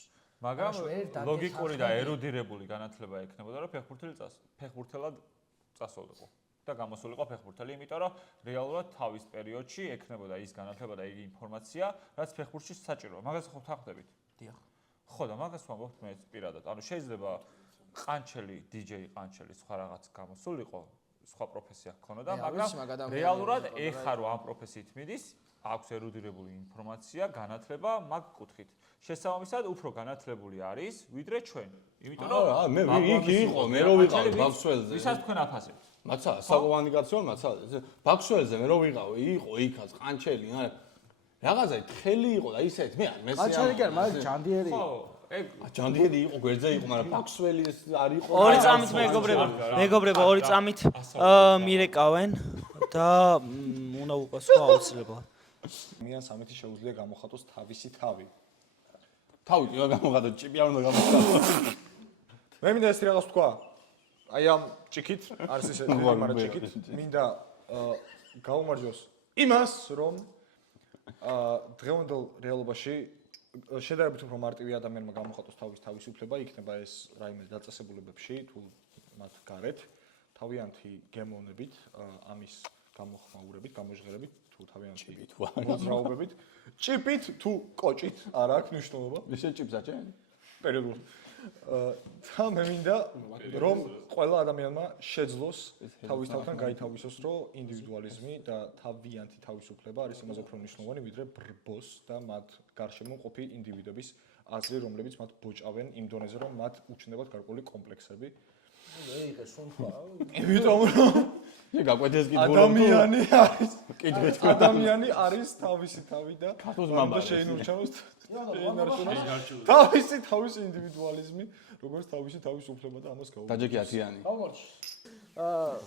მაგრამ ლოგიკური და ერუდირებული განათლება ექნებოდა რომ ფეხბურთელად წასულიყო და გამოსულიყო ფეხბურთელი, იმიტომ რომ რეალურად თავის პერიოდში ექნებოდა ის განათლება და იგი ინფორმაცია, რაც ფეხბურთში საჭიროა. მაგას ხო ვთანხმდებით? დიახ. ხო და მაგას ვამბობთ მე პირადად. ანუ შეიძლება ყანჩელი, DJ ყანჩელი სხვა რაღაც გამოსულიყო, სხვა პროფესია ჰქონოდა, მაგრამ რეალურად ეხა რო ამ პროფესიით მიდის, აქვს ერუდირებული ინფორმაცია, განათლება მაგ კუთხით. შესაბამისად, უფრო განათლებული არის, ვიდრე ჩვენ. იმიტომ რომ მე იქ იყო, მე რო ვიყავ ბაქსველზე. ვისაც თქვენ აფასებთ? მაცა, საკომუნიკაციო მაცა, ბაქსველზე მე რო ვიყავ, იყო იქაც ყანჩელი, მაგრამ რაღაცა თხელი იყო და ისეთ მე არ მესია. ყანჩელი კი არა, მაგრამ ჯანდიერი. ხო, ჯანდიედი იყო, გვერდზე იყო, მაგრამ ფაქსველი არ იყო. ორი წამით მეგობრებო, ორი წამით მირეკავენ და უნდა უყოს ხო აუცილებლად. მიან სამეთი შეუძლია გამოხატოს თავისი თავი. თავი კი გამოხატო, ჭიპი არ უნდა გამოხატო. მე მინდა ეს რაღაც თქვა. აი ამ ჭიქით, არის ესეთი, მაგრამ ჭიქით მინდა გაუმარჯოს იმას, რომ დღევანდელ რეალობაში შედარებით უფრო მარტივი ადამიანმა გამოხატოს თავის თავისუფლება, იქნება ეს რაიმე დაწესებულებებში თუ მათ გარეთ, თავიანთი გემოვნებით, ამის გამოხმაურებით, გამოჟღერებით, თუ თავიანთი მოძრაობებით, ჭიპით თუ კოჭით, არ აქვს მნიშვნელობა. ესე ჭიპს აჭენ? პერიოდულად. და მე მინდა რომ ყველა ადამიანმა შეძლოს თავის თავთან გაითავისოს, რომ ინდივიდუალიზმი და თავიანთი თავისუფლება არის იმაზე უფრო მნიშვნელოვანი, ვიდრე ბრბოს და მათ გარშემო მყოფი ინდივიდების აზრი, რომლებიც მათ ბოჭავენ იმ დონეზე, რომ მათ უჩნდებათ გარკვეული კომპლექსები. იმიტომ რომ ადამიანი არის ადამიანი არის თავისი თავი და შეინარჩუნოს თავისი ინდივიდუალიზმი, როგორც თავისი თავისუფლება და ამას გაუგებარი. დაჯეკი ათიანი.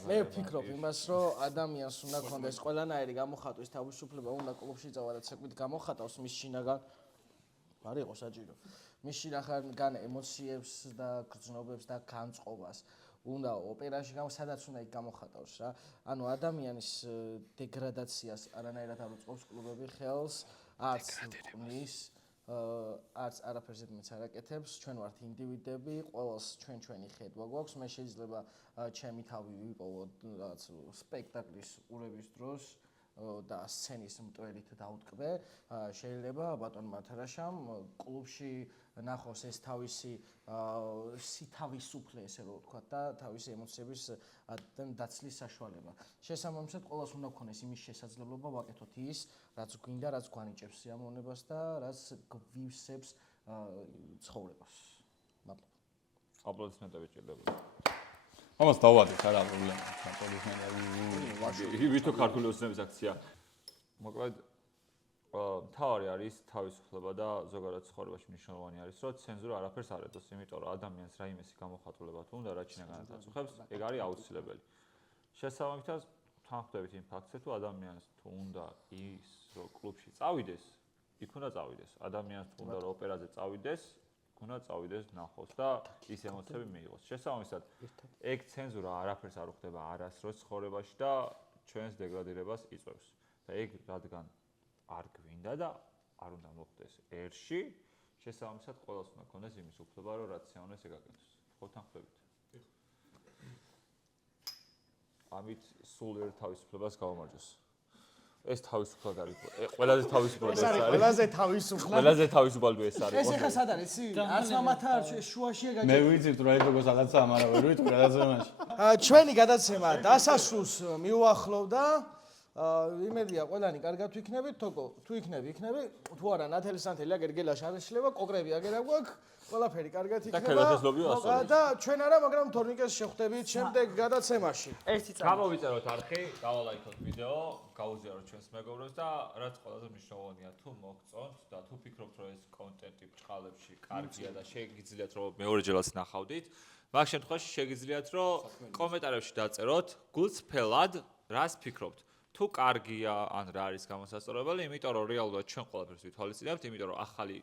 მე ვფიქრობ იმას, რომ ადამიანს უნდა ქონდეს ყველანაირი გამოხატვის თავისუფლება, უნდა კლუბში წავა და ცეკვით გამოხატავს მის შინაგან არ იყო საჭირო. მის შინაგან ემოციებს და გრძნობებს და განწყობას უნდა ოპერაში სადაც უნდა იქ გამოხატავს რა. ანუ ადამიანის დეგრადაციას არანაირად არ უწყობს კლუბები ხელს, არც ყნის, არც არაფერზე მეც არ აკეთებს. ჩვენ ვართ ინდივიდები, ყოველს ჩვენი ხედვა გვაქვს. მე შეიძლება ჩემი თავი ვიპოვო რაღაც სპექტაკლის ყურების დროს და სცენის მტვერით დავტკბე. შეიძლება ბატონ მათარაშამ კლუბში ნახოს ეს თავისი თავისუფლე, ესე რომ ვთქვა და თავისი ემოციების დაცლის საშუალება. შესაბამისად, ყოველს უნდა ქონდეს იმის შესაძლებლობა ვაკეთოთ ის, რაც გვინდა, რაც გვანიჭებს სიამოვნებას და რაც გვივსებს ცხოვრებას. მადლობა. აპლოდისმენტები ჭირდება. ამას დავადეთ, არა პრობლემა. აპლოდისმენტები. ვითო ქართული ოცნების აქცია. მოკლედ მთავარი არის თავისუფლება და ზოგადად ცხოვრებაში მნიშვნელოვანი არის, რომ ცენზურა არაფერს არ ედოს, იმიტომ რომ ადამიანს რაიმესი გამოხატულება თუ უნდა რაც შინაგანად აწუხებს, ეგ არის აუცილებელი. შესაბამისად, თან ხვდებით იმ ფაქტზე, თუ ადამიანს თუ უნდა ის რომ კლუბში წავიდეს, იქ უნდა წავიდეს. ადამიანს თუ უნდა რომ ოპერაზე წავიდეს, უნდა წავიდეს ნახოს და ის ემოციები მიიღოს. შესაბამისად, ეგ ცენზურა არაფერს არ უხდება არასდროს ცხოვრებაში და ჩვენს დეგრადირებას იწვევს. და ეგ რადგან არ გვინდა და არ უნდა მოხდეს ერში, შესაბამისად ყველას უნდა ქონდეს იმის უფლება, რომ რაც სიამოვნეს ეგ აკეთოს. ხო თან ხვდებით? ამით სულიერ თავისუფლებას გავამარჯოს. ეს თავისუფლად არის. ყველაზე თავისუფლად ეს არის. ყველაზე თავისუფლად. ყველაზე თავისუფლად ეს არის. ეს ახლა სად არის? არც მამათა შუაშია მე ვიცით რა ეგრე სადაცაა, მაგრამ ვერ ვიცით გადაცემაში. ჩვენი გადაცემა დასასრულს მიუახლოვდა. იმედია ყველანი კარგად ვიქნებით, თოკო, თუ იქნები, თუ არა ნათელი-სანთელი აგერ გელაში არ ეშლება, კოკრები აგერ აგვაქვს, ყველაფერი კარგად იქნება. და ჩვენ არა, მაგრამ თორნიკეს შეხვდებით შემდეგ გადაცემაში. ერთი წამი. გამოვიწეროთ არხი, დავალაიქოთ ვიდეო, გაუზიაროთ ჩვენს მეგობრებს და რაც ყველაზე მნიშვნელოვანია, თუ მოგწონთ და თუ ფიქრობთ, რომ ეს კონტენტი ბჭყალებში კარგია და შეგიძლიათ რომ მეორეჯერაც ნახავდით, მაგ შემთხვევაში შეგიძლიათ რომ კომენტარებში დაწეროთ გულწრფელად რას ფიქრობთ. თუ კარგია ან რა არის გამოსასწორებელი, იმიტომ რომ რეალურად ჩვენ ყველაფერს ვითვალისწინებთ, იმიტომ რომ ახალი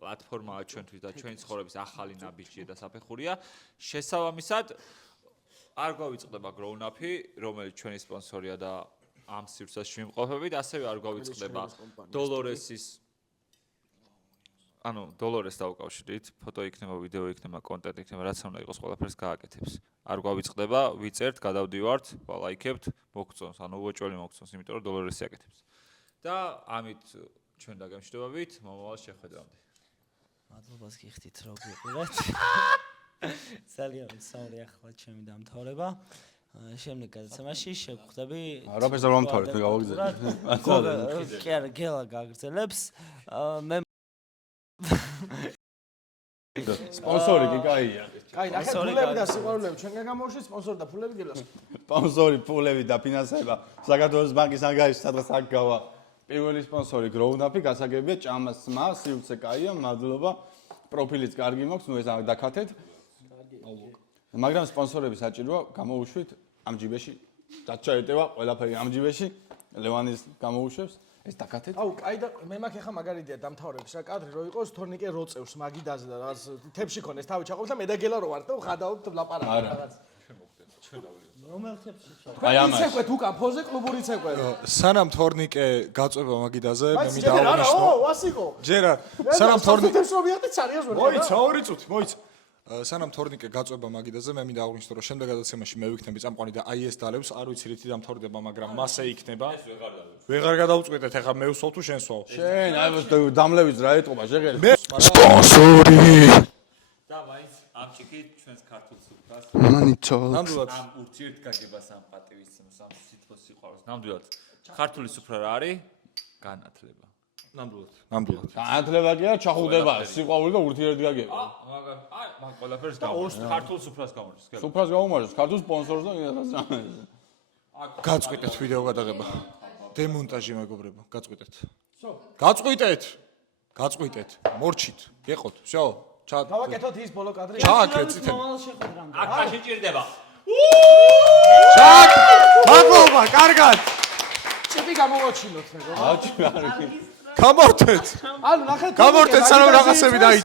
პლატფორმაა ჩვენთვის და ჩვენი ცხოვრების ახალი ნაბიჯია და საფეხურია. შესაბამისად, არ გვავიწყდება Grown Up-ი, რომელიც ჩვენი სპონსორია და ამ სივრცეში ვიმყოფებით, ასევე არ გვავიწყდება Dolores-ის Dolores დავუკავშირდით, ფოტო იქნება, ვიდეო იქნება, კონტენტი იქნება, რაც უნდა იყოს, ყველაფერს გააკეთებს. არ გვავიწყდება, ვიწერთ, გადავდივართ, ვალაიქებთ, მოგწონს, უოჭველი მოგწონს, იმიტომ რომ Dolores-ი აკეთებს. და ამით ჩვენ დაგემშვიდობებით, მომავალ შეხვედრამდე. მადლობას გიხდით, რომ გიყურეთ. ძალიან მსაური ახლა ჩემი დამთავრება. შემდეგ გადაცემაში შევხვდები. არაფერს არ მომთავრეთ, მე გავაგზავნე. კი არა, გელა გაგრძელებს. მე სპონსორი კი კაია. კაი, ნახე ფულები და სიყვარულები ჩვენგან გამოუშვი სპონსორი და ფულები გელას. სპონსორი, ფულები და ფინანსება საქართველოს ბანკის ანგარიში სადღაც აქ გავა. პირველი სპონსორი Grown Up-ი გასაგებია ჭამას სმა, სივრცე კაია, მადლობა. პროფილიც კარგი მაქვს, ნუ ეს დაკათეთ. მაგრამ სპონსორები საჭიროა, გამოუშვით ამ ჯიბეში. დაჩაეტევა ყველაფერი ამ ჯიბეში. ლევანის გამოუშვებს. ეს დაკათეთ. აუ, კაი და მე მაქვს ახლა მაგარიდია დამთავრების რა კადრი რო იყოს თორნიკე რო წევს მაგიდაზე და რას თებში ქონეს თავი ჩაყობს და მე და გელა რო ვარ და ვღადავთ ლაპარაკი რაღაც. რომელ თებში აი ამას. ცეკვეთ უკან ფოზე კლუბური ცეკვე. სანამ თორნიკე გაწובה მაგიდაზე მე მაინც მინდა ჯერ არა, აღნიშნო ო, ვასიკო. ჯერ არ სანამ თორნიკე თორნიკე შრობიათი ცარიას ვერ. მოიცა 2 წუთი მოიცა სანამ თორნიკე გაწובה მაგიდაზე მე მინდა აღნიშნო რომ შემდეგ გადაცემაში მე ვიქნები წამყვანი და აი ეს დალევს არ ვიცი რითი დამთავრდება მაგრამ მასე იქნება ვეღარ გადავწყვეტეთ ახლა მე ვსვავ თუ შენ სვავ შენ აი დამლევიც რა ეტყობა შეღერი. სპონსორი და მაინც ამ ჭიქით ჩვენს ქართულ სუფრას მანიცო. ნამდვილად ამ ურთიერთგაგებას ამ პატივისცემს ამ სიტყვის სიყვარულს ნამდვილად ქართული სუფრა რა არის განათლება ნამდვილად განათლება კი არა, ჩახუდება, სიყვარული და ურთიერთგაგება. მაგრამ აი მაგ ყველაფერს გამორჩა ქართულ სუფრას გამორჩა სკელა სუფრას გაუმარჯოს, ქართულ სპონსორს და იმასაც ამაზე. გაწყვიტეთ ვიდეო გადაღება დემონტაჟი მეგობრებო გაწყვიტეთ მორჩით გეყოთ всё დავაკეთოთ ის ბოლო კადრი. ჩააქრეთ წითელი აქ შეჭირდება მადლობა კარგად ჭიპი გამოვაჩინოთ მეგობრებო. აჩი არის. გამორთეთ ანუ ნახეთ გამორთეთ სანამ რაღაცები დაი